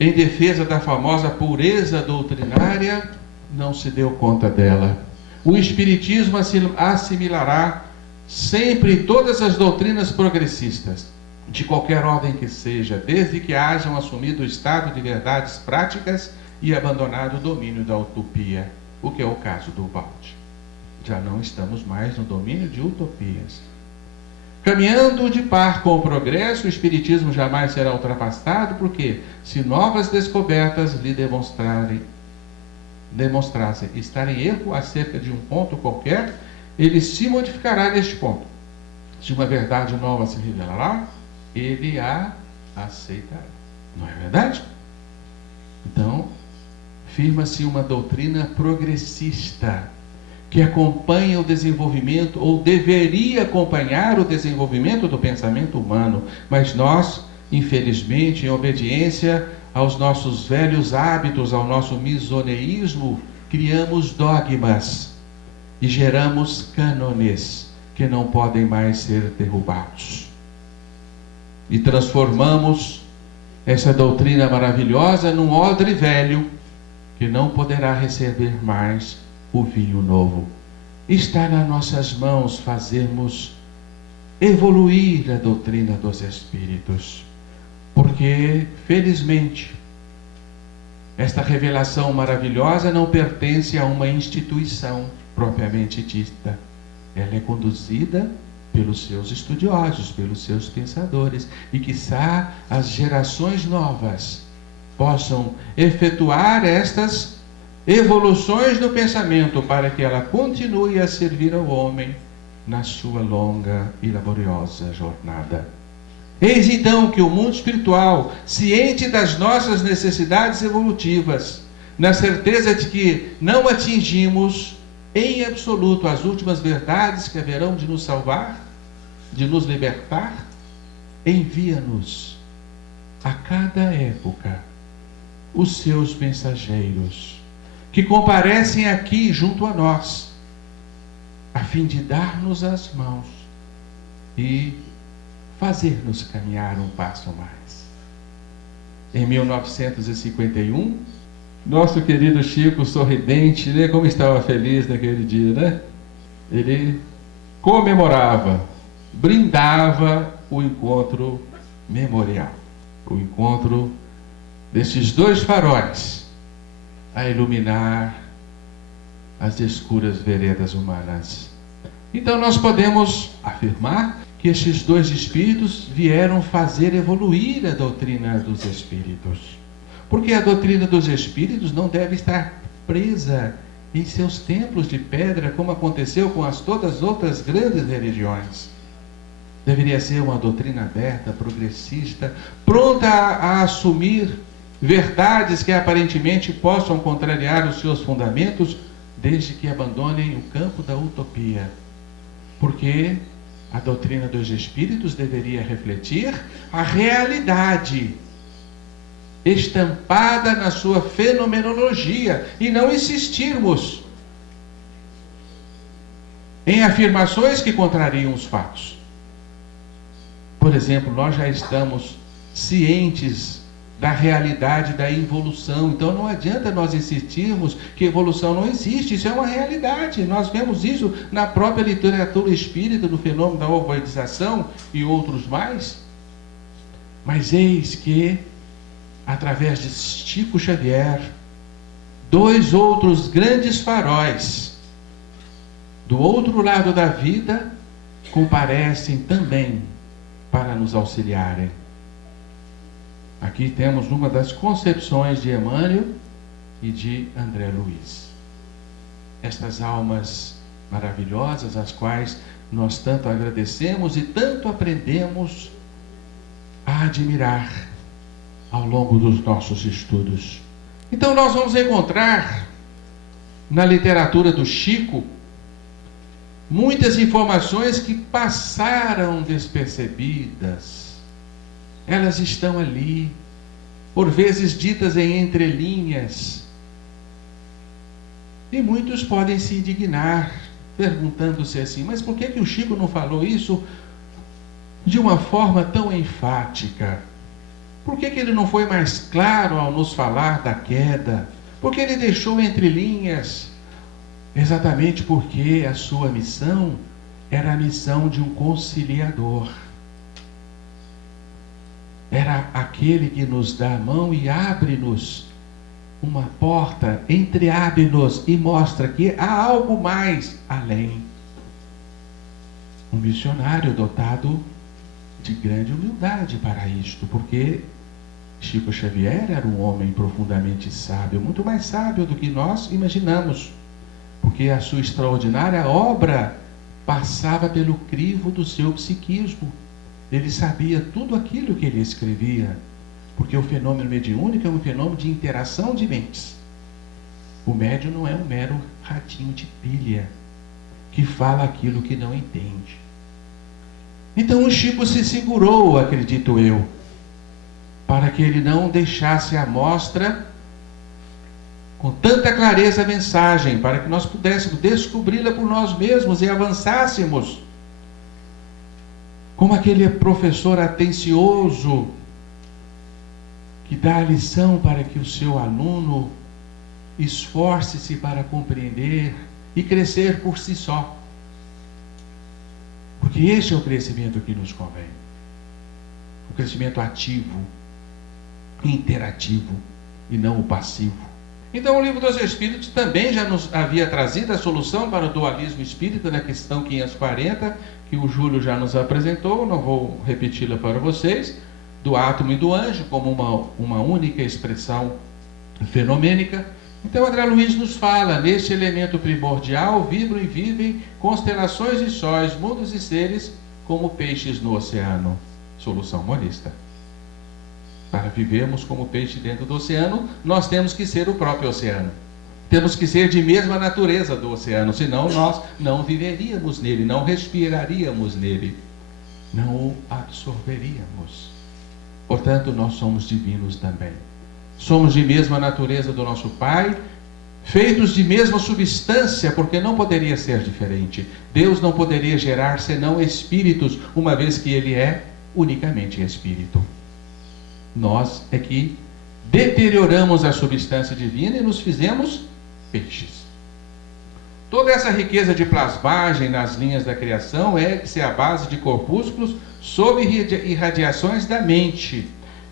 em defesa da famosa pureza doutrinária, não se deu conta dela. O Espiritismo assimilará sempre todas as doutrinas progressistas, de qualquer ordem que seja, desde que hajam assumido o estado de verdades práticas e abandonado o domínio da utopia, o que é o caso do balde. Já não estamos mais no domínio de utopias. Caminhando de par com o progresso, o Espiritismo jamais será ultrapassado, porque se novas descobertas lhe demonstrassem estar em erro acerca de um ponto qualquer, ele se modificará neste ponto. Se uma verdade nova se revelará, ele a aceitará. Não é verdade? Então, firma-se uma doutrina progressista, que acompanha o desenvolvimento, ou deveria acompanhar o desenvolvimento do pensamento humano, mas nós, infelizmente, em obediência aos nossos velhos hábitos, ao nosso misoneísmo, criamos dogmas e geramos cânones que não podem mais ser derrubados. E transformamos essa doutrina maravilhosa num odre velho que não poderá receber mais o vinho novo. Está nas nossas mãos fazermos evoluir a doutrina dos Espíritos, porque, felizmente, esta revelação maravilhosa não pertence a uma instituição propriamente dita. Ela é conduzida pelos seus estudiosos, pelos seus pensadores, e quiçá as gerações novas possam efetuar estas evoluções no pensamento, para que ela continue a servir ao homem na sua longa e laboriosa jornada. Eis então que o mundo espiritual, ciente das nossas necessidades evolutivas, na certeza de que não atingimos em absoluto as últimas verdades que haverão de nos salvar, de nos libertar, envia-nos a cada época os seus mensageiros, que comparecem aqui junto a nós, a fim de dar-nos as mãos e fazer-nos caminhar um passo mais. Em 1951, nosso querido Chico, sorridente, né? Como estava feliz naquele dia, né? Ele comemorava, brindava o encontro memorial, o encontro desses dois faróis a iluminar as escuras veredas humanas. Então nós podemos afirmar que estes dois espíritos vieram fazer evoluir a doutrina dos espíritos. Porque a doutrina dos espíritos não deve estar presa em seus templos de pedra, como aconteceu com todas as outras grandes religiões. Deveria ser uma doutrina aberta, progressista, pronta a assumir verdades que aparentemente possam contrariar os seus fundamentos, desde que abandonem o campo da utopia. Porque a doutrina dos espíritos deveria refletir a realidade estampada na sua fenomenologia, e não insistirmos em afirmações que contrariam os fatos. Por exemplo, nós já estamos cientes da realidade da involução, então não adianta nós insistirmos que evolução não existe, isso é uma realidade. Nós vemos isso na própria literatura espírita, no fenômeno da ovoidização e outros mais. Mas eis que, através de Chico Xavier, dois outros grandes faróis do outro lado da vida comparecem também para nos auxiliarem. Aqui temos uma das concepções de Emmanuel e de André Luiz. Estas almas maravilhosas, às quais nós tanto agradecemos e tanto aprendemos a admirar ao longo dos nossos estudos. Então nós vamos encontrar na literatura do Chico muitas informações que passaram despercebidas. Elas estão ali, por vezes ditas em entrelinhas. E muitos podem se indignar, perguntando-se assim, mas por que o Chico não falou isso de uma forma tão enfática? Por que ele não foi mais claro ao nos falar da queda? Por que ele deixou entre linhas? Exatamente porque a sua missão era a missão de um conciliador. Era aquele que nos dá a mão e abre-nos uma porta, entreabre-nos e mostra que há algo mais além. Um missionário dotado de grande humildade para isto, porque Chico Xavier era um homem profundamente sábio, muito mais sábio do que nós imaginamos, porque a sua extraordinária obra passava pelo crivo do seu psiquismo. Ele sabia tudo aquilo que ele escrevia, porque o fenômeno mediúnico é um fenômeno de interação de mentes. O médium não é um mero ratinho de pilha que fala aquilo que não entende. Então o Chico se segurou, acredito eu, para que ele não deixasse à mostra com tanta clareza a mensagem, para que nós pudéssemos descobri-la por nós mesmos e avançássemos. Como aquele professor atencioso que dá a lição para que o seu aluno esforce-se para compreender e crescer por si só. Porque este é o crescimento que nos convém. O crescimento ativo, interativo e não o passivo. Então o Livro dos Espíritos também já nos havia trazido a solução para o dualismo espírita na questão 540, que o Júlio já nos apresentou, não vou repeti-la para vocês, do átomo e do anjo como uma única expressão fenomênica, Então André Luiz nos fala, neste elemento primordial, vibram e vivem constelações e sóis, mundos e seres, como peixes no oceano. Solução monista. Para vivermos como peixe dentro do oceano, nós temos que ser o próprio oceano. Temos que ser de mesma natureza do oceano, senão nós não viveríamos nele, não respiraríamos nele, não o absorveríamos. Portanto, nós somos divinos também. Somos de mesma natureza do nosso Pai, feitos de mesma substância, porque não poderia ser diferente. Deus não poderia gerar senão espíritos, uma vez que Ele é unicamente espírito. Nós é que deterioramos a substância divina e nos fizemos peixes. Toda essa riqueza de plasmagem nas linhas da criação é a base de corpúsculos sob irradiações da mente.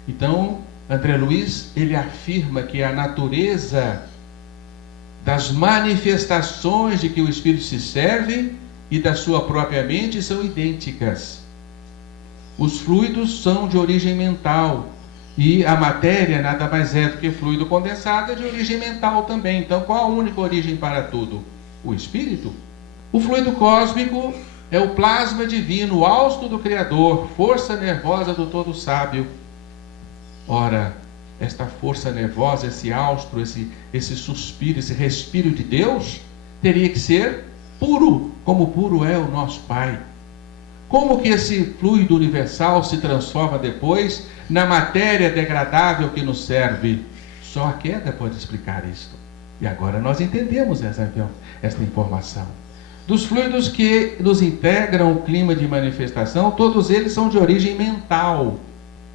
Então, André Luiz, ele afirma que a natureza das manifestações de que o Espírito se serve e da sua própria mente são idênticas. Os fluidos são de origem mental e a matéria nada mais é do que fluido condensado, é de origem mental também. Então, qual a única origem para tudo? O Espírito. O fluido cósmico é o plasma divino, o hausto do Criador, força nervosa do Todo Sábio. Ora, esta força nervosa, esse hausto, esse suspiro, esse respiro de Deus, teria que ser puro, como puro é o nosso Pai. Como que esse fluido universal se transforma depois na matéria degradável que nos serve? Só a queda pode explicar isto. E agora nós entendemos essa informação. Dos fluidos que nos integram o clima de manifestação, todos eles são de origem mental.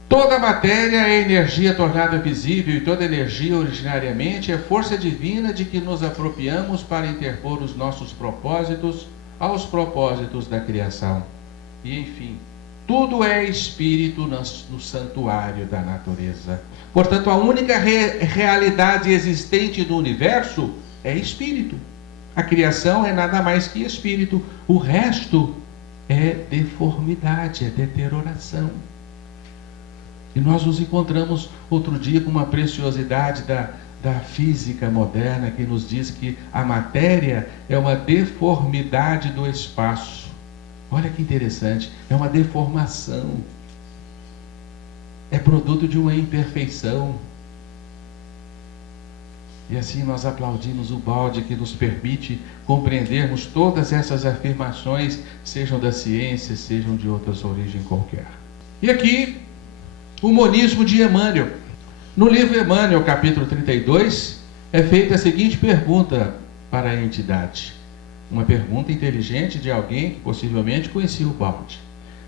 Toda matéria é energia tornada visível e toda energia originariamente é força divina de que nos apropriamos para interpor os nossos propósitos aos propósitos da criação. E enfim, tudo é espírito no santuário da natureza. Portanto, a única realidade existente do universo é espírito. A criação é nada mais que espírito. O resto é deformidade, é deterioração. E nós nos encontramos outro dia com uma preciosidade da física moderna que nos diz que a matéria é uma deformidade do espaço. Olha que interessante, é uma deformação. É produto de uma imperfeição. E assim nós aplaudimos o balde que nos permite compreendermos todas essas afirmações, sejam da ciência, sejam de outras origens qualquer. E aqui, o monismo de Emmanuel. No livro Emmanuel, capítulo 32, é feita a seguinte pergunta para a entidade. Uma pergunta inteligente de alguém que possivelmente conhecia o balde.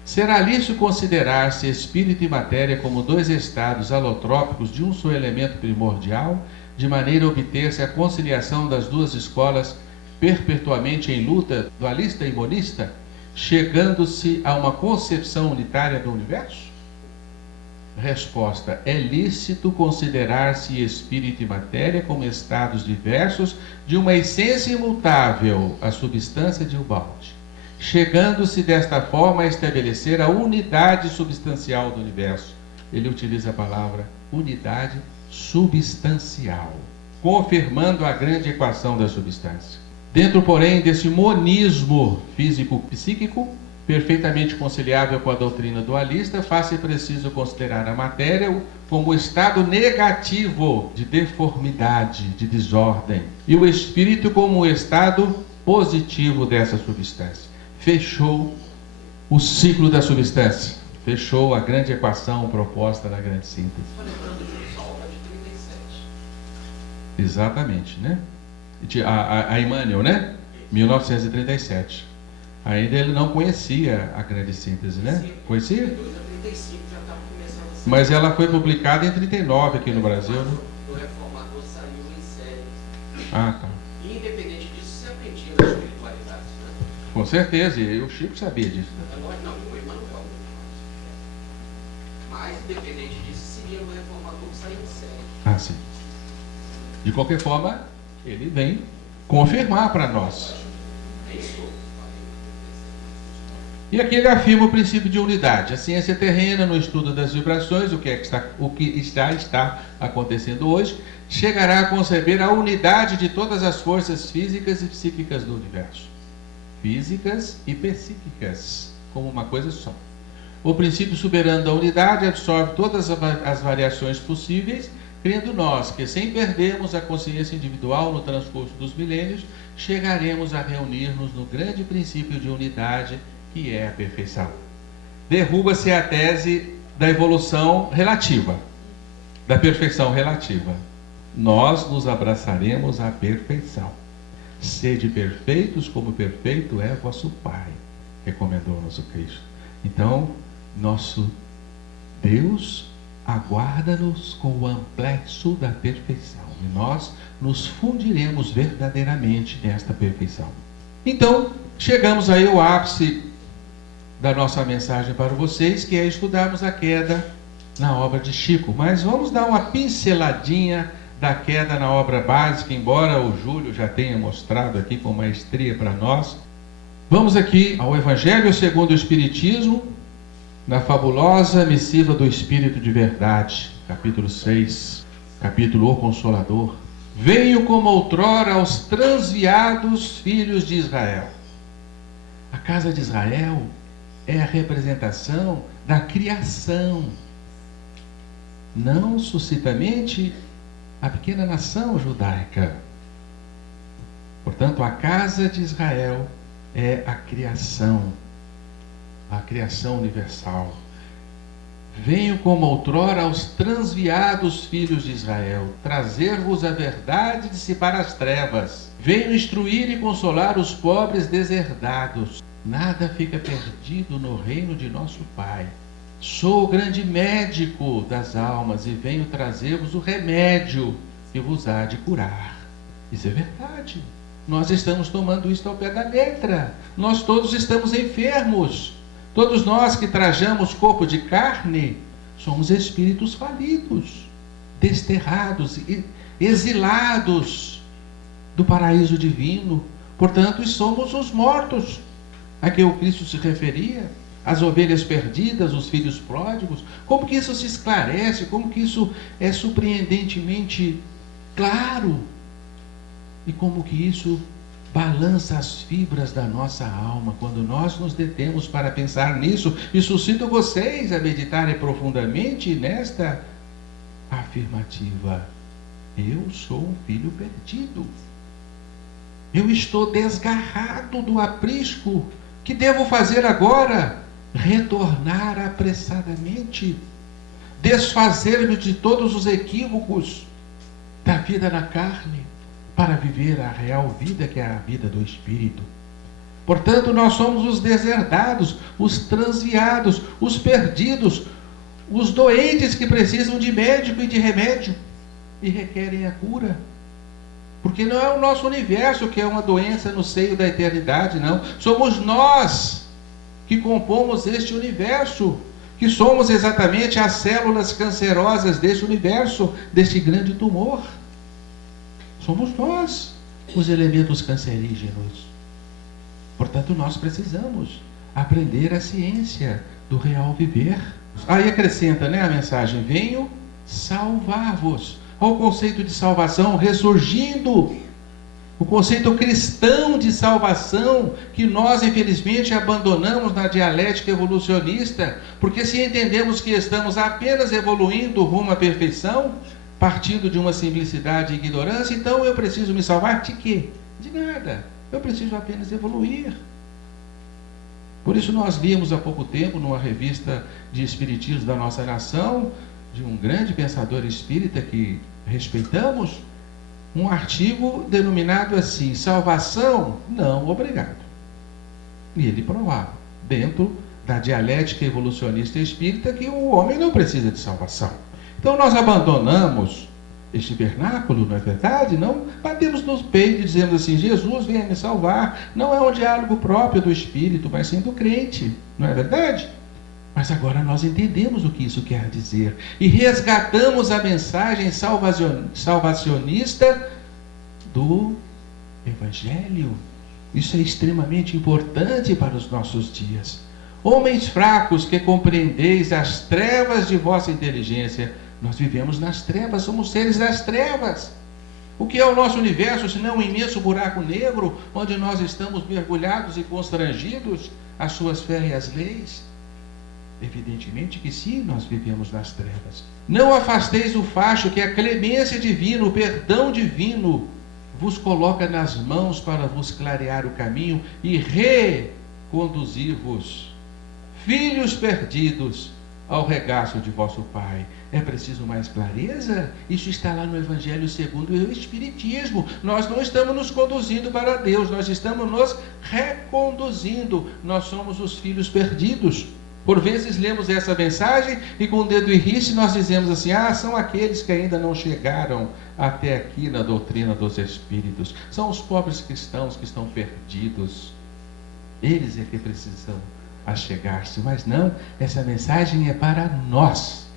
Será lícito considerar-se espírito e matéria como dois estados alotrópicos de um só elemento primordial, de maneira a obter-se a conciliação das duas escolas perpetuamente em luta, dualista e monista, chegando-se a uma concepção unitária do universo? Resposta: é lícito considerar-se espírito e matéria como estados diversos de uma essência imutável, a substância de Ubaldi, chegando-se desta forma a estabelecer a unidade substancial do universo. Ele utiliza a palavra unidade substancial, confirmando a grande equação da substância. Dentro, porém, desse monismo físico-psíquico, perfeitamente conciliável com a doutrina dualista, faz-se preciso considerar a matéria como o estado negativo de deformidade, de desordem, e o espírito como o estado positivo dessa substância. Fechou o ciclo da substância, fechou a grande equação proposta na grande síntese. Exatamente, né? A Emmanuel, né? 1937. Ainda ele não conhecia a grande síntese, né? Sim, conhecia? 35 já estava começando a ser. Mas ela foi publicada em 39 aqui no Brasil, né? O Reformador saiu em série. Ah, tá. E independente disso, você aprendia a espiritualidade, né? Com certeza, e o Chico sabia disso. Não, o Emmanuel. Mas independente disso, seria o Reformador que saiu em série. Ah, sim. De qualquer forma, ele vem confirmar para nós. É isso. E aqui ele afirma o princípio de unidade. A ciência terrena, no estudo das vibrações, o que está acontecendo hoje, chegará a conceber a unidade de todas as forças físicas e psíquicas do universo. Físicas e psíquicas, como uma coisa só. O princípio soberano da unidade absorve todas as variações possíveis, crendo nós que, sem perdermos a consciência individual no transcurso dos milênios, chegaremos a reunir-nos no grande princípio de unidade, que é a perfeição. Derruba-se a tese da evolução relativa, da perfeição relativa. Nós nos abraçaremos à perfeição. Sede perfeitos como perfeito é vosso Pai, recomendou-nos o Cristo. Então, nosso Deus aguarda-nos com o amplexo da perfeição, e nós nos fundiremos verdadeiramente nesta perfeição. Então, chegamos aí ao ápice da nossa mensagem para vocês, que é estudarmos a queda na obra de Chico. Mas vamos dar uma pinceladinha da queda na obra básica, embora o Júlio já tenha mostrado aqui com maestria para nós. Vamos aqui ao Evangelho segundo o Espiritismo, na fabulosa missiva do Espírito de Verdade, capítulo 6, capítulo O Consolador. Venho como outrora aos transviados filhos de Israel. A casa de Israel é a representação da criação, não suscitamente a pequena nação judaica. Portanto, a casa de Israel é a criação universal. Venho como outrora aos transviados filhos de Israel, trazer-vos a verdade e dissipar as trevas. Venho instruir e consolar os pobres deserdados. Nada fica perdido no reino de nosso Pai. Sou o grande médico das almas e venho trazer-vos o remédio que vos há de curar. Isso é verdade. Nós estamos tomando isso ao pé da letra. Nós todos estamos enfermos. Todos nós que trajamos corpo de carne, somos espíritos falidos, desterrados, exilados do paraíso divino. Portanto, somos os mortos a que o Cristo se referia, as ovelhas perdidas, os filhos pródigos. Como que isso se esclarece? Como que isso é surpreendentemente claro? E como que isso balança as fibras da nossa alma quando nós nos detemos para pensar nisso. E suscito vocês a meditarem profundamente nesta afirmativa: eu sou um filho perdido. Eu estou desgarrado do aprisco. Que devo fazer agora? Retornar apressadamente, desfazer-me de todos os equívocos da vida na carne, para viver a real vida, que é a vida do Espírito. Portanto, nós somos os deserdados, os transviados, os perdidos, os doentes que precisam de médico e de remédio e requerem a cura. Porque não é o nosso universo que é uma doença no seio da eternidade, não. Somos nós que compomos este universo, que somos exatamente as células cancerosas deste universo, deste grande tumor. Somos nós os elementos cancerígenos. Portanto, nós precisamos aprender a ciência do real viver. Aí acrescenta, a mensagem: venho salvar-vos. Olha o conceito de salvação ressurgindo. O conceito cristão de salvação, que nós infelizmente abandonamos na dialética evolucionista, porque se entendemos que estamos apenas evoluindo rumo à perfeição, partindo de uma simplicidade e ignorância, então eu preciso me salvar de quê? De nada. Eu preciso apenas evoluir. Por isso nós vimos há pouco tempo, numa revista de espiritismo da nossa nação, de um grande pensador espírita que respeitamos, um artigo denominado assim: salvação? Não, obrigado. E ele provava, dentro da dialética evolucionista espírita, que o homem não precisa de salvação. Então nós abandonamos este vernáculo, não é verdade? Não batemos no peito e dizemos assim: Jesus venha me salvar. Não é um diálogo próprio do espírito, mas sim do crente, não é verdade? Mas agora nós entendemos o que isso quer dizer e resgatamos a mensagem salvacionista do Evangelho. Isso é extremamente importante para os nossos dias. Homens fracos que compreendeis as trevas de vossa inteligência. Nós vivemos nas trevas, somos seres das trevas. O que é o nosso universo, senão um imenso buraco negro, onde nós estamos mergulhados e constrangidos às suas férreas leis? Evidentemente que sim, nós vivemos nas trevas. Não afasteis o facho que a clemência divina, o perdão divino, vos coloca nas mãos para vos clarear o caminho e reconduzir-vos, filhos perdidos, ao regaço de vosso Pai. É preciso mais clareza? Isso está lá no Evangelho segundo o Espiritismo. Nós não estamos nos conduzindo para Deus, nós estamos nos reconduzindo. Nós somos os filhos perdidos. Por vezes lemos essa mensagem e com o dedo irrice nós dizemos assim: são aqueles que ainda não chegaram até aqui na doutrina dos Espíritos. São os pobres cristãos que estão perdidos. Eles é que precisam achegar-se. Mas não, essa mensagem é para nós.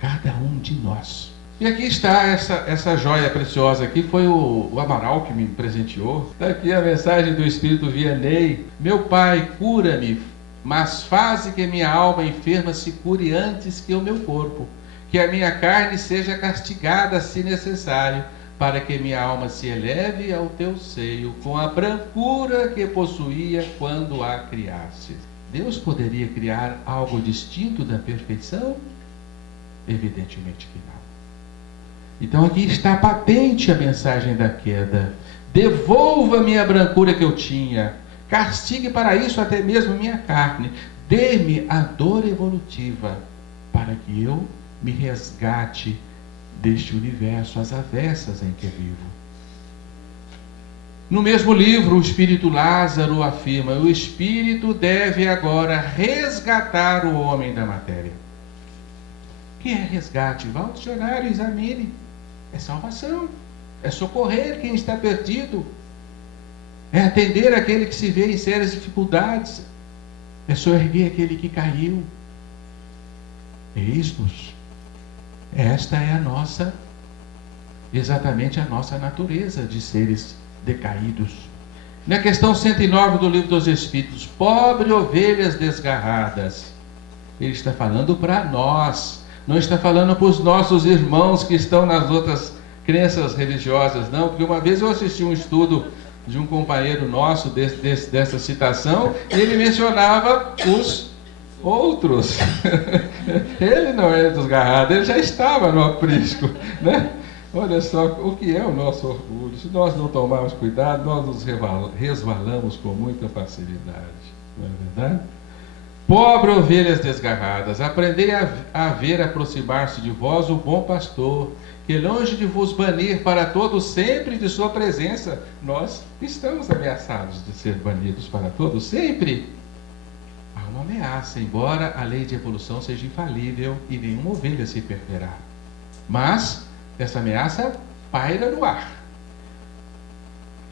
Cada um de nós. E aqui está essa joia preciosa aqui, foi o Amaral que me presenteou. Está aqui a mensagem do Espírito Vianney. Meu Pai, cura-me, mas faze que minha alma enferma se cure antes que o meu corpo, que a minha carne seja castigada se necessário, para que minha alma se eleve ao teu seio, com a brancura que possuía quando a criaste. Deus poderia criar algo distinto da perfeição? Evidentemente que não. Então aqui está patente a mensagem da queda. Devolva-me a brancura que eu tinha, castigue para isso até mesmo minha carne, dê-me a dor evolutiva, para que eu me resgate deste universo às avessas em que vivo. No mesmo livro, o Espírito Lázaro afirma: o Espírito deve agora resgatar o homem da matéria. O que é resgate? Vá ao dicionário e examine. É salvação, é socorrer quem está perdido, é atender aquele que se vê em sérias dificuldades, é soerguer aquele que caiu. Eis-nos. Esta é exatamente a nossa natureza de seres decaídos. Na questão 109 do Livro dos Espíritos, pobre ovelhas desgarradas, ele está falando para nós, não está falando para os nossos irmãos que estão nas outras crenças religiosas, não, porque uma vez eu assisti um estudo de um companheiro nosso dessa citação, e ele mencionava os outros. Ele não é desgarrado, ele já estava no aprisco, né? Olha só o que é o nosso orgulho. Se nós não tomarmos cuidado, nós nos resvalamos com muita facilidade, não é verdade? Pobre ovelhas desgarradas, aprendei a ver aproximar-se de vós o bom pastor, que longe de vos banir para todos sempre de sua presença, nós estamos ameaçados de ser banidos para todos sempre. Há uma ameaça, embora a lei de evolução seja infalível e nenhuma ovelha se perderá. Mas essa ameaça paira no ar.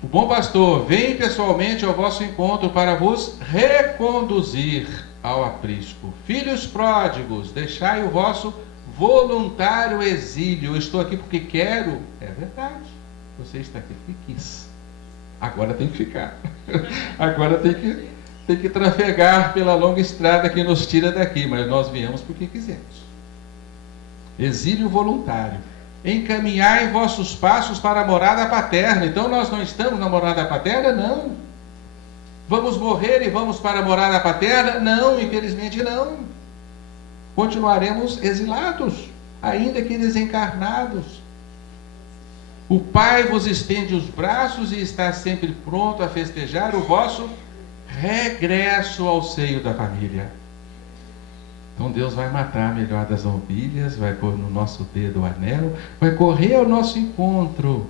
O bom pastor vem pessoalmente ao vosso encontro para vos reconduzir ao aprisco. Filhos pródigos, deixai o vosso voluntário exílio. Eu estou aqui porque quero. É verdade. Você está aqui porque quis. Agora tem que ficar. Agora tem que trafegar pela longa estrada que nos tira daqui. Mas nós viemos porque quisemos. Exílio voluntário. Encaminhai vossos passos para a morada paterna. Então nós não estamos na morada paterna? Não. Vamos morrer e vamos para a morada paterna? Não, infelizmente não. Continuaremos exilados, ainda que desencarnados. O Pai vos estende os braços e está sempre pronto a festejar o vosso regresso ao seio da família. Então Deus vai matar a melhor das ovelhas, vai pôr no nosso dedo o anel, vai correr ao nosso encontro,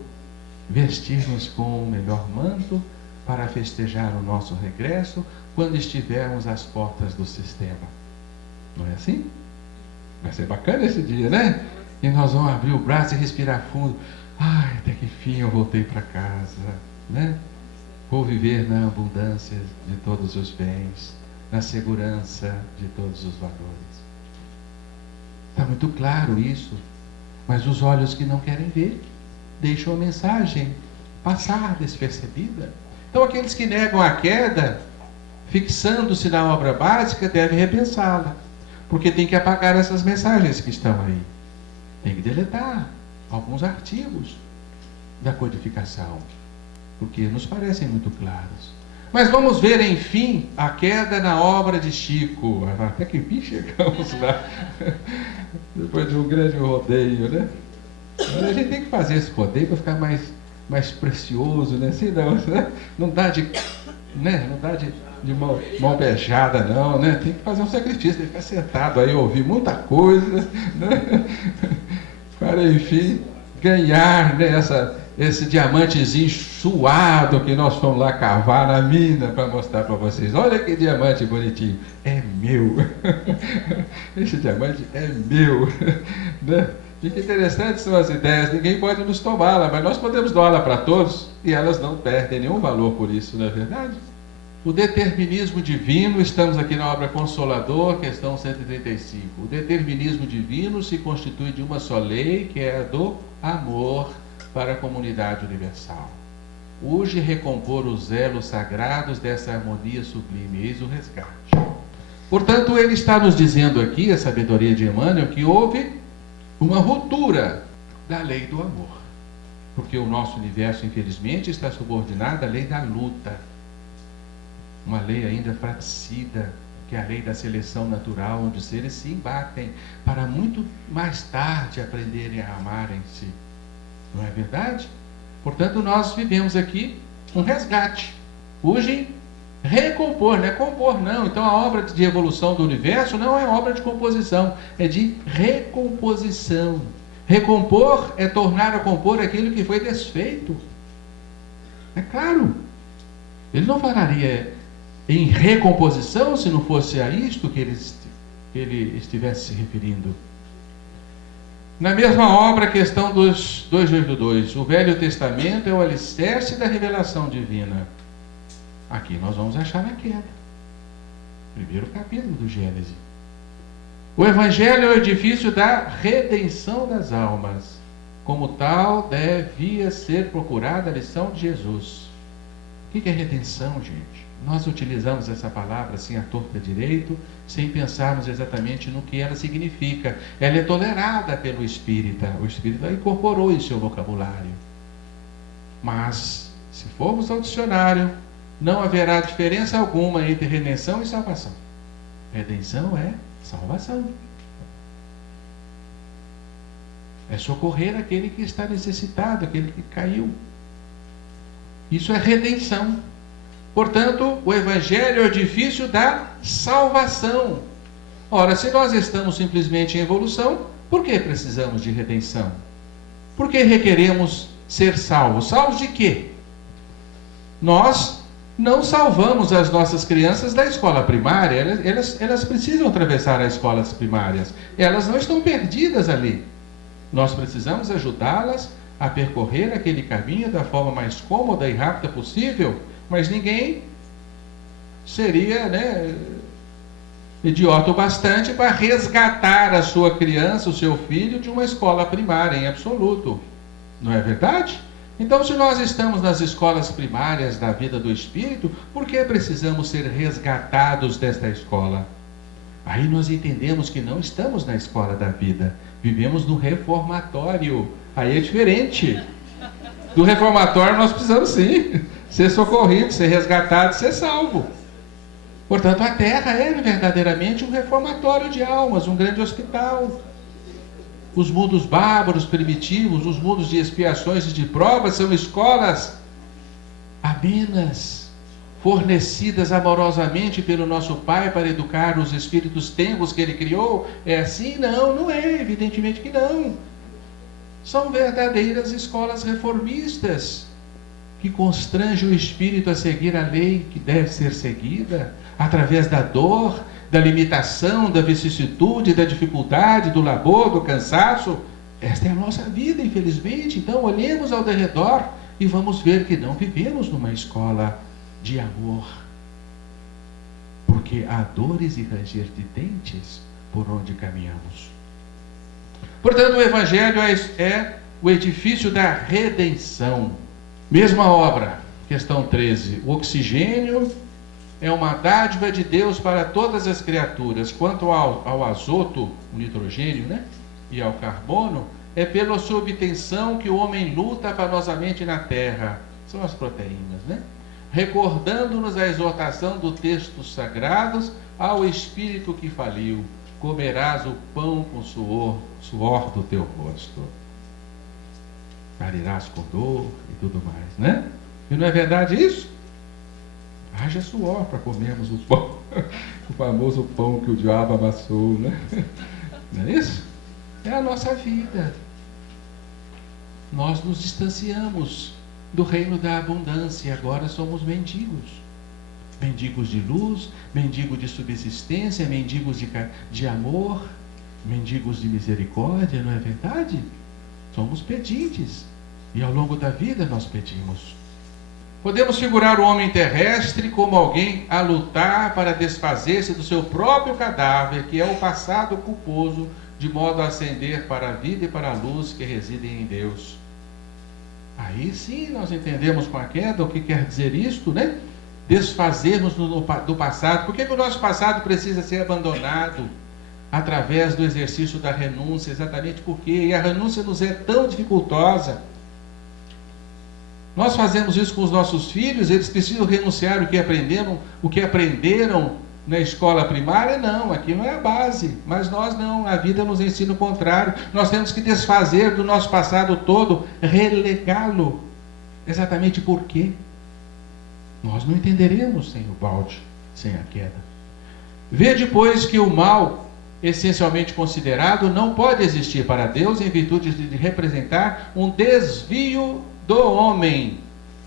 vestir-nos com o melhor manto para festejar o nosso regresso quando estivermos às portas do sistema. Não é assim? Vai ser bacana esse dia, né? E nós vamos abrir o braço e respirar fundo. Ai, até que fim eu voltei para casa, né? Vou viver na abundância de todos os bens, na segurança de todos os valores. Está muito claro isso, mas os olhos que não querem ver deixam a mensagem passar despercebida. Então aqueles que negam a queda, fixando-se na obra básica, deve repensá-la, porque tem que apagar essas mensagens que estão aí. Tem que deletar alguns artigos da codificação, porque nos parecem muito claros. Mas vamos ver, enfim, a queda na obra de Chico. Até que enfim chegamos lá, depois de um grande rodeio, né? Mas a gente tem que fazer esse rodeio para ficar mais precioso, né? Assim, não dá de mão beijada, não, né? Tem que fazer um sacrifício, tem que ficar sentado aí, ouvir muita coisa, né? Para, enfim, ganhar, né, esse diamantezinho suado que nós fomos lá cavar na mina para mostrar para vocês. Olha que diamante bonitinho. É meu. Esse diamante é meu. Né? E que interessantes são as ideias. Ninguém pode nos tomá-la, mas nós podemos doá-la para todos e elas não perdem nenhum valor por isso, não é verdade? O determinismo divino, estamos aqui na obra Consolador, questão 135. O determinismo divino se constitui de uma só lei, que é a do amor para a comunidade universal. Urge recompor os elos sagrados dessa harmonia sublime, eis o resgate. Portanto, ele está nos dizendo aqui, a sabedoria de Emmanuel, que houve uma ruptura da lei do amor. Porque o nosso universo, infelizmente, está subordinado à lei da luta. Uma lei ainda fratricida, que é a lei da seleção natural, onde os seres se embatem para muito mais tarde aprenderem a amarem-se. Não é verdade? Portanto, nós vivemos aqui um resgate. Urge recompor, não é compor, não. Então, a obra de evolução do universo não é obra de composição, é de recomposição. Recompor é tornar a compor aquilo que foi desfeito. É claro. Ele não falaria em recomposição se não fosse a isto que ele estivesse se referindo. Na mesma obra, questão dos 282, o Velho Testamento é o alicerce da revelação divina. Aqui nós vamos achar na queda. Primeiro capítulo do Gênesis. O Evangelho é o edifício da redenção das almas. Como tal, devia ser procurada a lição de Jesus. O que é redenção, gente? Nós utilizamos essa palavra assim à torta direito, sem pensarmos exatamente no que ela significa. Ela é tolerada pelo espírita. O espírita incorporou em seu vocabulário. Mas, se formos ao dicionário, não haverá diferença alguma entre redenção e salvação. Redenção é salvação. É socorrer aquele que está necessitado, aquele que caiu. Isso é redenção. Portanto, o Evangelho é o edifício da salvação. Ora, se nós estamos simplesmente em evolução, por que precisamos de redenção? Por que requeremos ser salvos? Salvos de quê? Nós não salvamos as nossas crianças da escola primária. Elas precisam atravessar as escolas primárias. Elas não estão perdidas ali. Nós precisamos ajudá-las a percorrer aquele caminho da forma mais cômoda e rápida possível. Mas ninguém seria, idiota o bastante para resgatar a sua criança, o seu filho, de uma escola primária, em absoluto. Não é verdade? Então, se nós estamos nas escolas primárias da vida do Espírito, por que precisamos ser resgatados desta escola? Aí nós entendemos que não estamos na escola da vida, vivemos no reformatório. Aí é diferente. Do reformatório nós precisamos sim ser socorrido, ser resgatado, ser salvo. Portanto, a Terra é verdadeiramente um reformatório de almas, um grande hospital. Os mundos bárbaros, primitivos, os mundos de expiações e de provas são escolas amenas, fornecidas amorosamente pelo nosso Pai para educar os espíritos tenros que Ele criou. É assim? Não, não é, evidentemente que não. São verdadeiras escolas reformistas, que constrange o espírito a seguir a lei que deve ser seguida, através da dor, da limitação, da vicissitude, da dificuldade, do labor, do cansaço. Esta é a nossa vida, infelizmente. Então, olhemos ao derredor e vamos ver que não vivemos numa escola de amor. Porque há dores e ranger de dentes por onde caminhamos. Portanto, o Evangelho é o edifício da redenção. Mesma obra, questão 13. O oxigênio é uma dádiva de Deus para todas as criaturas. Quanto ao azoto, o nitrogênio, né? E ao carbono, é pela sua obtenção que o homem luta afanosamente na terra. São as proteínas, né? Recordando-nos a exortação dos textos sagrados ao espírito que faliu: comerás o pão com suor do teu rosto, parirás com dor e tudo mais, né? E não é verdade isso? Haja suor para comermos o pão, o famoso pão que o diabo amassou, né? Não é isso? É a nossa vida. Nós nos distanciamos do reino da abundância, agora somos mendigos. Mendigos de luz, mendigos de subsistência, mendigos de amor, mendigos de misericórdia, não é verdade? Somos pedintes, e ao longo da vida nós pedimos. Podemos figurar o homem terrestre como alguém a lutar para desfazer-se do seu próprio cadáver, que é o passado culposo, de modo a ascender para a vida e para a luz que residem em Deus. Aí sim nós entendemos com a queda o que quer dizer isto, né? Desfazermos do passado. Por que o nosso passado precisa ser abandonado? Através do exercício da renúncia, exatamente porque e a renúncia nos é tão dificultosa. Nós fazemos isso com os nossos filhos, eles precisam renunciar o que aprenderam na escola primária. Não, aqui não é a base, mas nós não, a vida nos ensina o contrário. Nós temos que desfazer do nosso passado todo, relegá-lo. Exatamente por quê? Nós não entenderemos sem o balde, sem a queda. Vê depois que o mal, essencialmente considerado, não pode existir para Deus em virtude de representar um desvio do homem.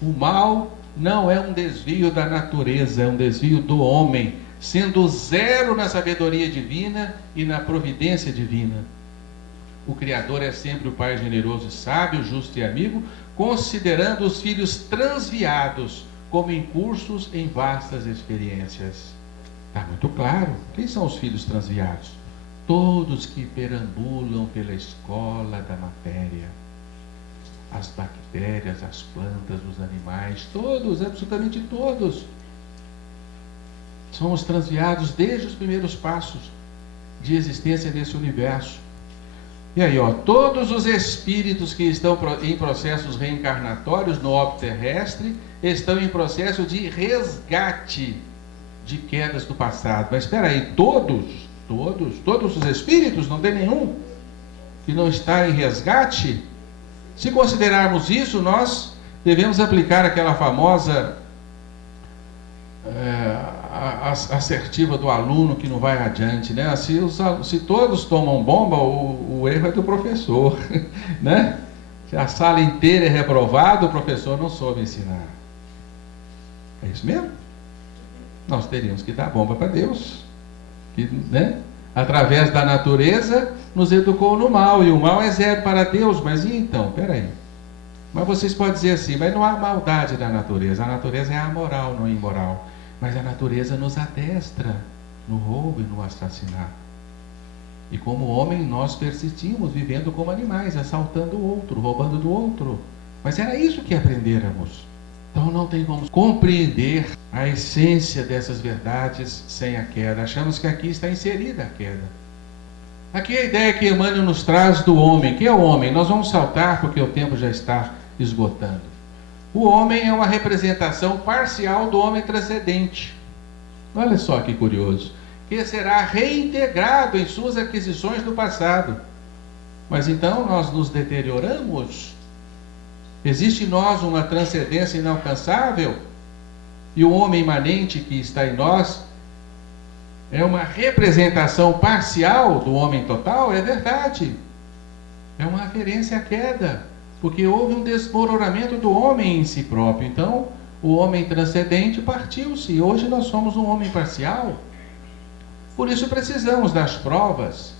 O mal não é um desvio da natureza, é um desvio do homem, sendo zero na sabedoria divina e na providência divina. O Criador é sempre o Pai generoso e sábio, justo e amigo, considerando os filhos transviados como incursos em vastas experiências. Está muito claro. Quem são os filhos transviados? Todos que perambulam pela escola da matéria. As bactérias, as plantas, os animais, todos, absolutamente todos. Somos transviados desde os primeiros passos de existência nesse universo. E aí, todos os espíritos que estão em processos reencarnatórios no orbe terrestre estão em processo de resgate de quedas do passado. Mas espera aí, todos os espíritos, não tem nenhum que não está em resgate? Se considerarmos isso, nós devemos aplicar aquela famosa assertiva do aluno que não vai adiante, né? Se todos tomam bomba, o erro é do professor, né? Se a sala inteira é reprovada, o professor não soube ensinar. É isso mesmo? Nós teríamos que dar bomba para Deus, que, né? Através da natureza nos educou no mal, e o mal é zero para Deus. Mas e então? Peraí. Mas vocês podem dizer assim, mas não há maldade na natureza. A natureza é amoral, não imoral. Mas a natureza nos adestra no roubo e no assassinato. E como homem nós persistimos vivendo como animais, assaltando o outro, roubando do outro. Mas era isso que aprendêramos. Então não tem como compreender a essência dessas verdades sem a queda. Achamos que aqui está inserida a queda. Aqui a ideia que Emmanuel nos traz do homem. Quem é o homem? Nós vamos saltar porque o tempo já está esgotando. O homem é uma representação parcial do homem transcendente. Olha só que curioso. Que será reintegrado em suas aquisições do passado. Mas então nós nos deterioramos? Existe em nós uma transcendência inalcançável? E o homem imanente que está em nós é uma representação parcial do homem total? É verdade. É uma referência à queda. Porque houve um desmoronamento do homem em si próprio. Então, o homem transcendente partiu-se. E hoje nós somos um homem parcial. Por isso precisamos das provas,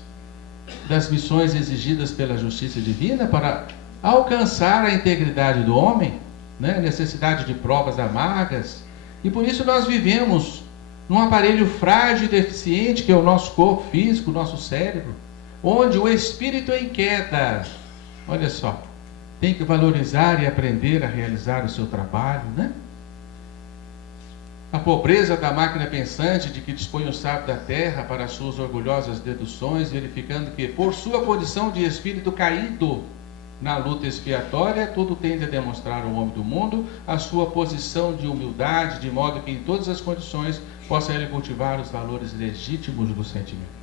das missões exigidas pela justiça divina para alcançar a integridade do homem, né? Necessidade de provas amargas. E por isso nós vivemos num aparelho frágil e deficiente, que é o nosso corpo físico, o nosso cérebro, onde o espírito em queda, olha só, tem que valorizar e aprender a realizar o seu trabalho, né? A pobreza da máquina pensante de que dispõe o sábio da terra para as suas orgulhosas deduções, verificando que, por sua condição de espírito caído na luta expiatória, tudo tende a demonstrar ao homem do mundo a sua posição de humildade, de modo que em todas as condições possa ele cultivar os valores legítimos do sentimento.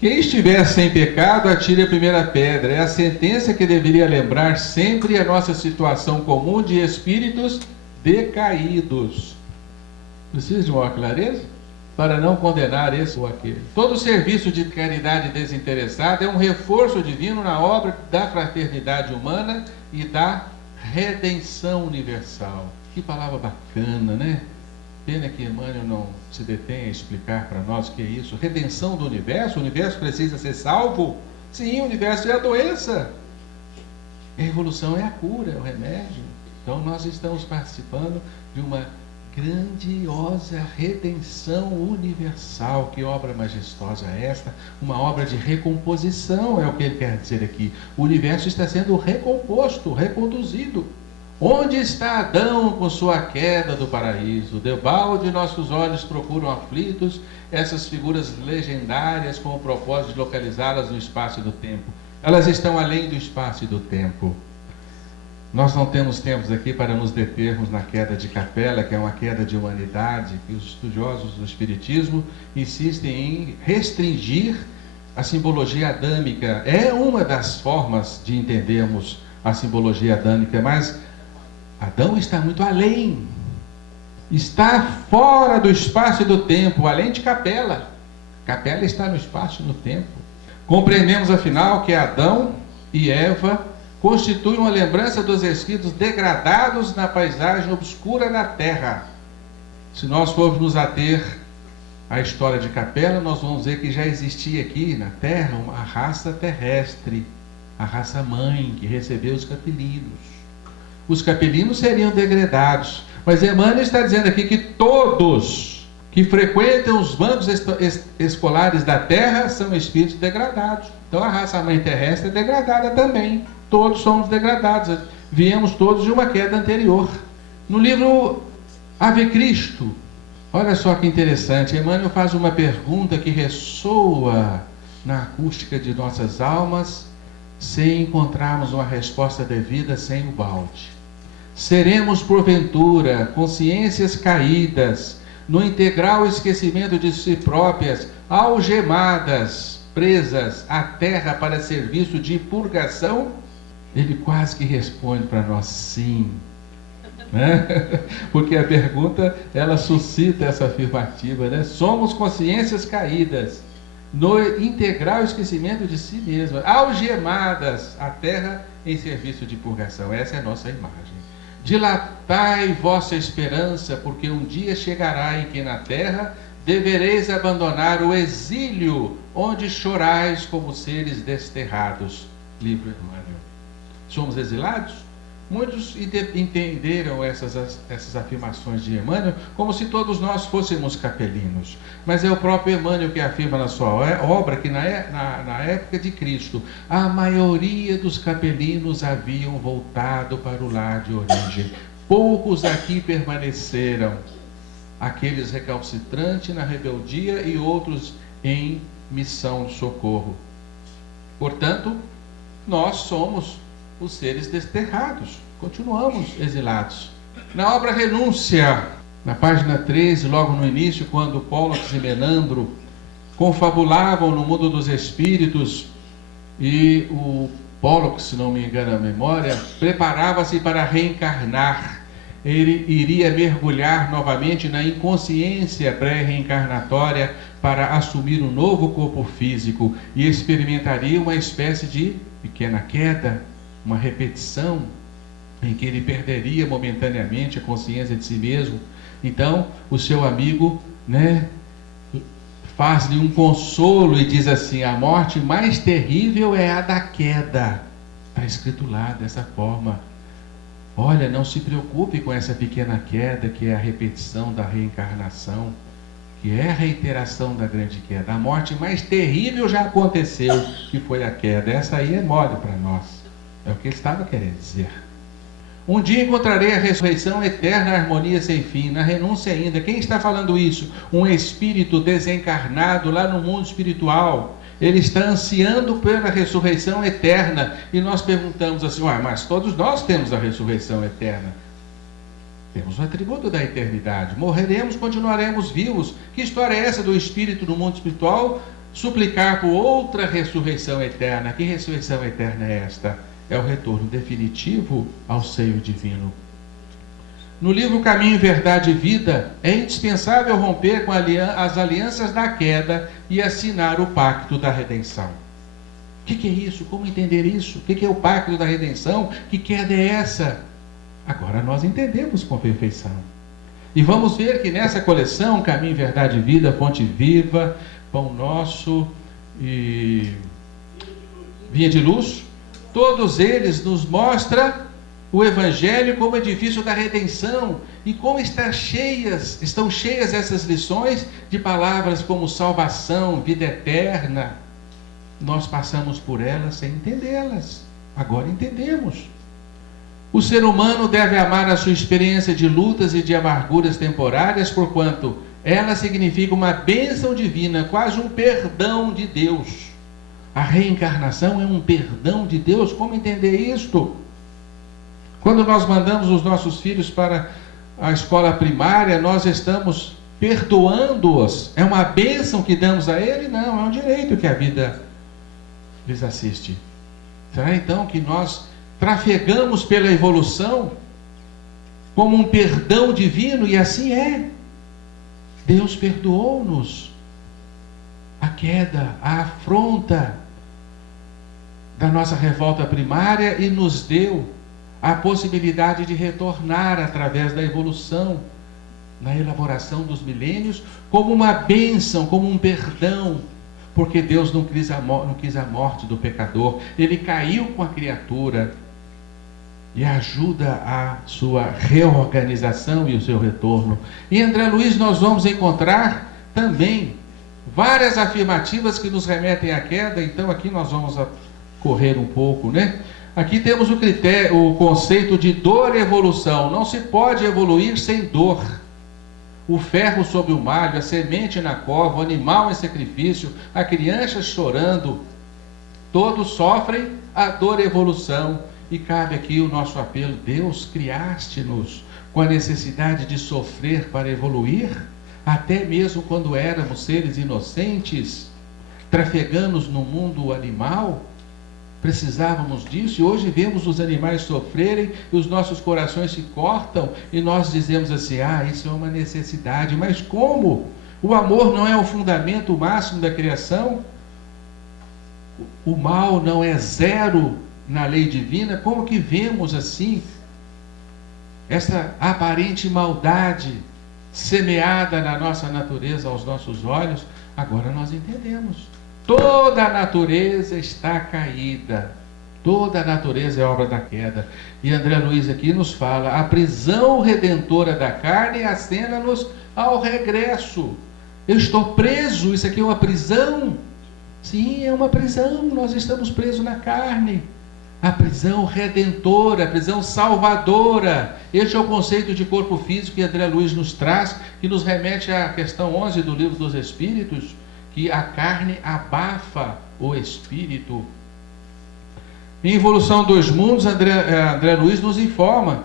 Quem estiver sem pecado, atire a primeira pedra. É a sentença que deveria lembrar sempre a nossa situação comum de espíritos decaídos. Precisa de maior clareza? Para não condenar esse ou aquele. Todo serviço de caridade desinteressada é um reforço divino na obra da fraternidade humana e da redenção universal. Que palavra bacana, né? Pena que Emmanuel não se detém a explicar para nós o que é isso. Redenção do universo? O universo precisa ser salvo? Sim, o universo é a doença. A evolução é a cura, é o remédio. Então nós estamos participando de uma grandiosa redenção universal. Que obra majestosa é esta? Uma obra de recomposição, é o que ele quer dizer aqui. O universo está sendo recomposto, reconduzido. Onde está Adão com sua queda do paraíso? Debalde nossos olhos procuram aflitos essas figuras legendárias com o propósito de localizá-las no espaço e do tempo. Elas estão além do espaço e do tempo. Nós não temos tempos aqui para nos determos na queda de Capela, que é uma queda de humanidade, que os estudiosos do Espiritismo insistem em restringir a simbologia adâmica. É uma das formas de entendermos a simbologia adâmica, mas Adão está muito além, está fora do espaço e do tempo, além de Capela. Capela está no espaço e no tempo. Compreendemos, afinal, que Adão e Eva constituem uma lembrança dos espíritos degradados na paisagem obscura da Terra. Se nós formos nos ater à história de Capela, nós vamos ver que já existia aqui na Terra uma raça terrestre, a raça mãe, que recebeu os capelinos. Os capelinos seriam degradados, mas Emmanuel está dizendo aqui que todos que frequentam os bancos escolares da Terra são espíritos degradados. Então a raça mãe terrestre é degradada também. Todos somos degradados, viemos todos de uma queda anterior. No livro Ave Cristo, olha só que interessante, Emmanuel faz uma pergunta que ressoa na acústica de nossas almas, sem encontrarmos uma resposta devida sem o balde. Seremos, porventura, consciências caídas, no integral esquecimento de si próprias, algemadas, presas à terra para serviço de purgação? Ele quase que responde para nós sim, né? Porque a pergunta, ela suscita essa afirmativa, né? Somos consciências caídas, no integral esquecimento de si mesmas, algemadas à terra em serviço de purgação. Essa é a nossa imagem. Dilatai vossa esperança, porque um dia chegará em que na terra devereis abandonar o exílio, onde chorais como seres desterrados. Livro Emmanuel. Somos exilados? Muitos entenderam essas afirmações de Emmanuel como se todos nós fôssemos capelinos. Mas é o próprio Emmanuel que afirma na sua obra que na época de Cristo, a maioria dos capelinos haviam voltado para o lar de origem. Poucos aqui permaneceram, aqueles recalcitrantes na rebeldia e outros em missão de socorro. Portanto, nós somos os seres desterrados, continuamos exilados. Na obra Renúncia, na página 13, logo no início, quando Pólux e Menandro confabulavam no mundo dos espíritos, e o Pólux, se não me engano a memória, preparava-se para reencarnar. Ele iria mergulhar novamente na inconsciência pré-reencarnatória para assumir um novo corpo físico e experimentaria uma espécie de pequena queda, uma repetição em que ele perderia momentaneamente a consciência de si mesmo. Então o seu amigo, né, faz-lhe um consolo e diz assim: a morte mais terrível é a da queda. Está escrito lá dessa forma. Olha, não se preocupe com essa pequena queda, que é a repetição da reencarnação, que é a reiteração da grande queda. A morte mais terrível já aconteceu, que foi a queda. Essa aí é mole para nós. É o que ele estava querendo dizer. Um dia encontrarei a ressurreição eterna, a harmonia sem fim, na renúncia ainda. Quem está falando isso? Um espírito desencarnado lá no mundo espiritual. Ele está ansiando pela ressurreição eterna. E nós perguntamos assim, mas todos nós temos a ressurreição eterna. Temos o atributo da eternidade. Morreremos, continuaremos vivos. Que história é essa do espírito do mundo espiritual suplicar por outra ressurreição eterna? Que ressurreição eterna é esta? É o retorno definitivo ao seio divino. No livro Caminho, Verdade e Vida, é indispensável romper com as alianças da queda e assinar o pacto da redenção. O que é isso? Como entender isso? O que é o pacto da redenção? Que queda é essa? Agora nós entendemos com perfeição. E vamos ver que nessa coleção, Caminho, Verdade e Vida, Fonte Viva, Pão Nosso e Vinha de Luz, todos eles nos mostram o Evangelho como edifício da redenção e como estão cheias essas lições de palavras como salvação, vida eterna. Nós passamos por elas sem entendê-las. Agora entendemos. O ser humano deve amar a sua experiência de lutas e de amarguras temporárias, porquanto ela significa uma bênção divina, quase um perdão de Deus. A reencarnação é um perdão de Deus. Como entender isto? Quando nós mandamos os nossos filhos para a escola primária, nós estamos perdoando-os. É uma bênção que damos a ele? Não, é um direito que a vida lhes assiste. Será então que nós trafegamos pela evolução como um perdão divino? E assim é. Deus perdoou-nos a queda, a afronta da nossa revolta primária e nos deu a possibilidade de retornar através da evolução, na elaboração dos milênios, como uma bênção, como um perdão, porque Deus não quis a morte do pecador. Ele caiu com a criatura e ajuda a sua reorganização e o seu retorno. Em André Luiz nós vamos encontrar também várias afirmativas que nos remetem à queda. Então aqui nós vamos correr um pouco, né? Aqui temos o conceito de dor e evolução. Não se pode evoluir sem dor. O ferro sob o malho, a semente na cova, o animal em sacrifício, a criança chorando, todos sofrem a dor e evolução. E cabe aqui o nosso apelo: Deus, criaste-nos com a necessidade de sofrer para evoluir, até mesmo quando éramos seres inocentes, trafegando no mundo animal. Precisávamos disso, e hoje vemos os animais sofrerem e os nossos corações se cortam e nós dizemos assim: isso é uma necessidade. Mas como? O amor não é o fundamento máximo da criação? O mal não é zero na lei divina? Como que vemos assim essa aparente maldade semeada na nossa natureza, aos nossos olhos? Agora nós entendemos. Toda a natureza está caída. Toda a natureza é obra da queda. E André Luiz aqui nos fala: a prisão redentora da carne acena-nos ao regresso. Eu estou preso, isso aqui é uma prisão? Sim, é uma prisão, nós estamos presos na carne. A prisão redentora, a prisão salvadora. Este é o conceito de corpo físico que André Luiz nos traz, que nos remete à questão 11 do Livro dos Espíritos, que a carne abafa o espírito. Em Evolução dos Mundos, André Luiz nos informa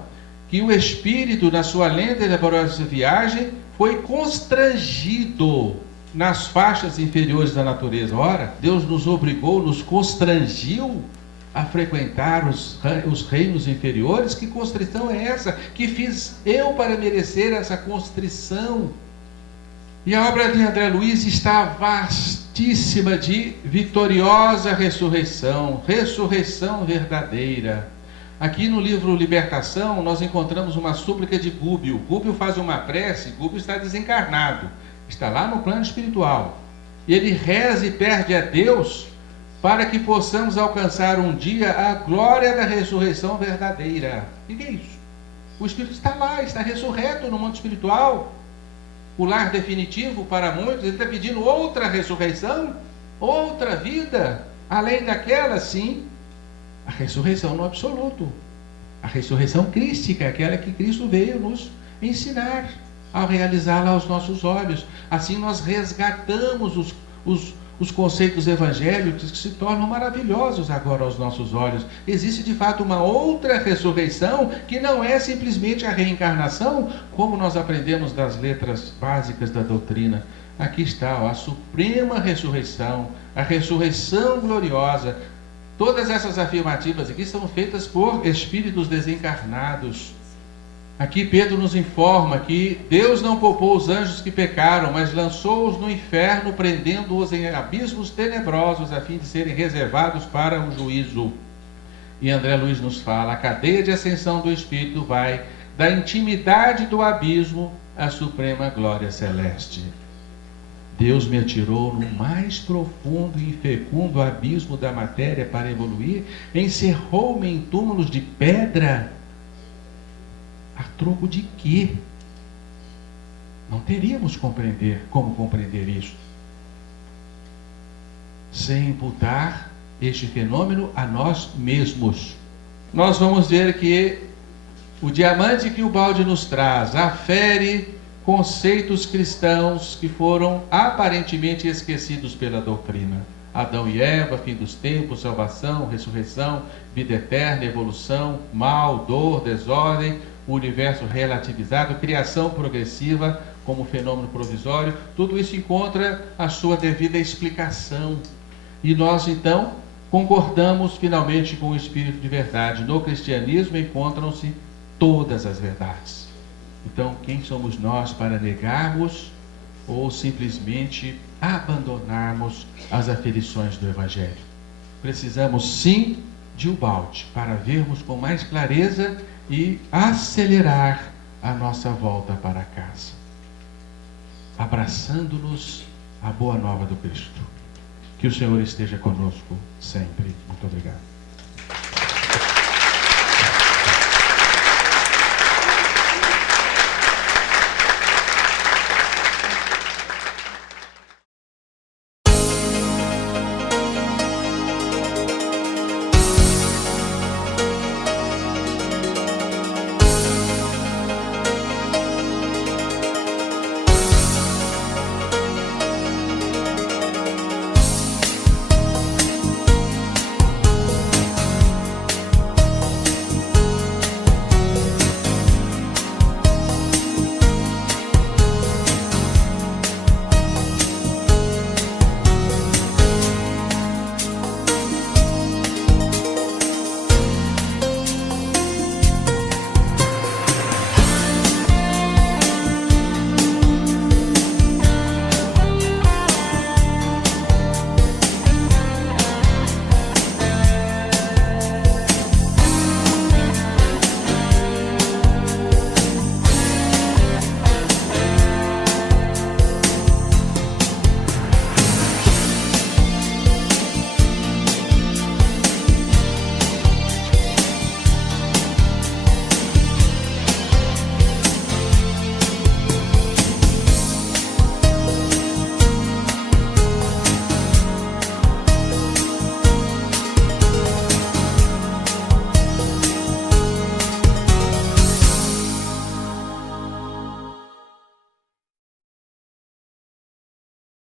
que o espírito, na sua lenta e laboriosa viagem, foi constrangido nas faixas inferiores da natureza. Ora, Deus nos obrigou, nos constrangiu a frequentar os reinos inferiores. Que constrição é essa? Que fiz eu para merecer essa constrição? E a obra de André Luiz está vastíssima de vitoriosa ressurreição, ressurreição verdadeira. Aqui no livro Libertação, nós encontramos uma súplica de Gúbio. Gúbio faz uma prece. Gúbio está desencarnado, está lá no plano espiritual. E ele reza e pede a Deus para que possamos alcançar um dia a glória da ressurreição verdadeira. O que é isso? O Espírito está lá, está ressurreto no mundo espiritual. O lar definitivo para muitos. Ele está pedindo outra ressurreição, outra vida, além daquela, sim, a ressurreição no absoluto. A ressurreição crística, aquela que Cristo veio nos ensinar ao realizá-la aos nossos olhos. Assim nós resgatamos os conceitos evangélicos que se tornam maravilhosos agora aos nossos olhos. Existe de fato uma outra ressurreição que não é simplesmente a reencarnação, como nós aprendemos das letras básicas da doutrina. Aqui está, ó, a suprema ressurreição, a ressurreição gloriosa. Todas essas afirmativas aqui são feitas por espíritos desencarnados. Aqui Pedro nos informa que Deus não poupou os anjos que pecaram, mas lançou-os no inferno, prendendo-os em abismos tenebrosos, a fim de serem reservados para o juízo. E André Luiz nos fala, a cadeia de ascensão do Espírito vai da intimidade do abismo à suprema glória celeste. Deus me atirou no mais profundo e fecundo abismo da matéria para evoluir, encerrou-me em túmulos de pedra. A troco de quê? Não teríamos como compreender isso sem imputar este fenômeno a nós mesmos. Nós vamos ver que o diamante que o balde nos traz afere conceitos cristãos que foram aparentemente esquecidos pela doutrina. Adão e Eva, fim dos tempos, salvação, ressurreição, vida eterna, evolução, mal, dor, desordem, o universo relativizado, criação progressiva como fenômeno provisório, tudo isso encontra a sua devida explicação. E nós então concordamos finalmente com o Espírito de verdade. No cristianismo encontram-se todas as verdades. Então, quem somos nós para negarmos ou simplesmente abandonarmos as aferições do Evangelho? Precisamos sim de um balde para vermos com mais clareza e acelerar a nossa volta para casa, abraçando-nos a boa nova do Cristo. Que o Senhor esteja conosco sempre. Muito obrigado.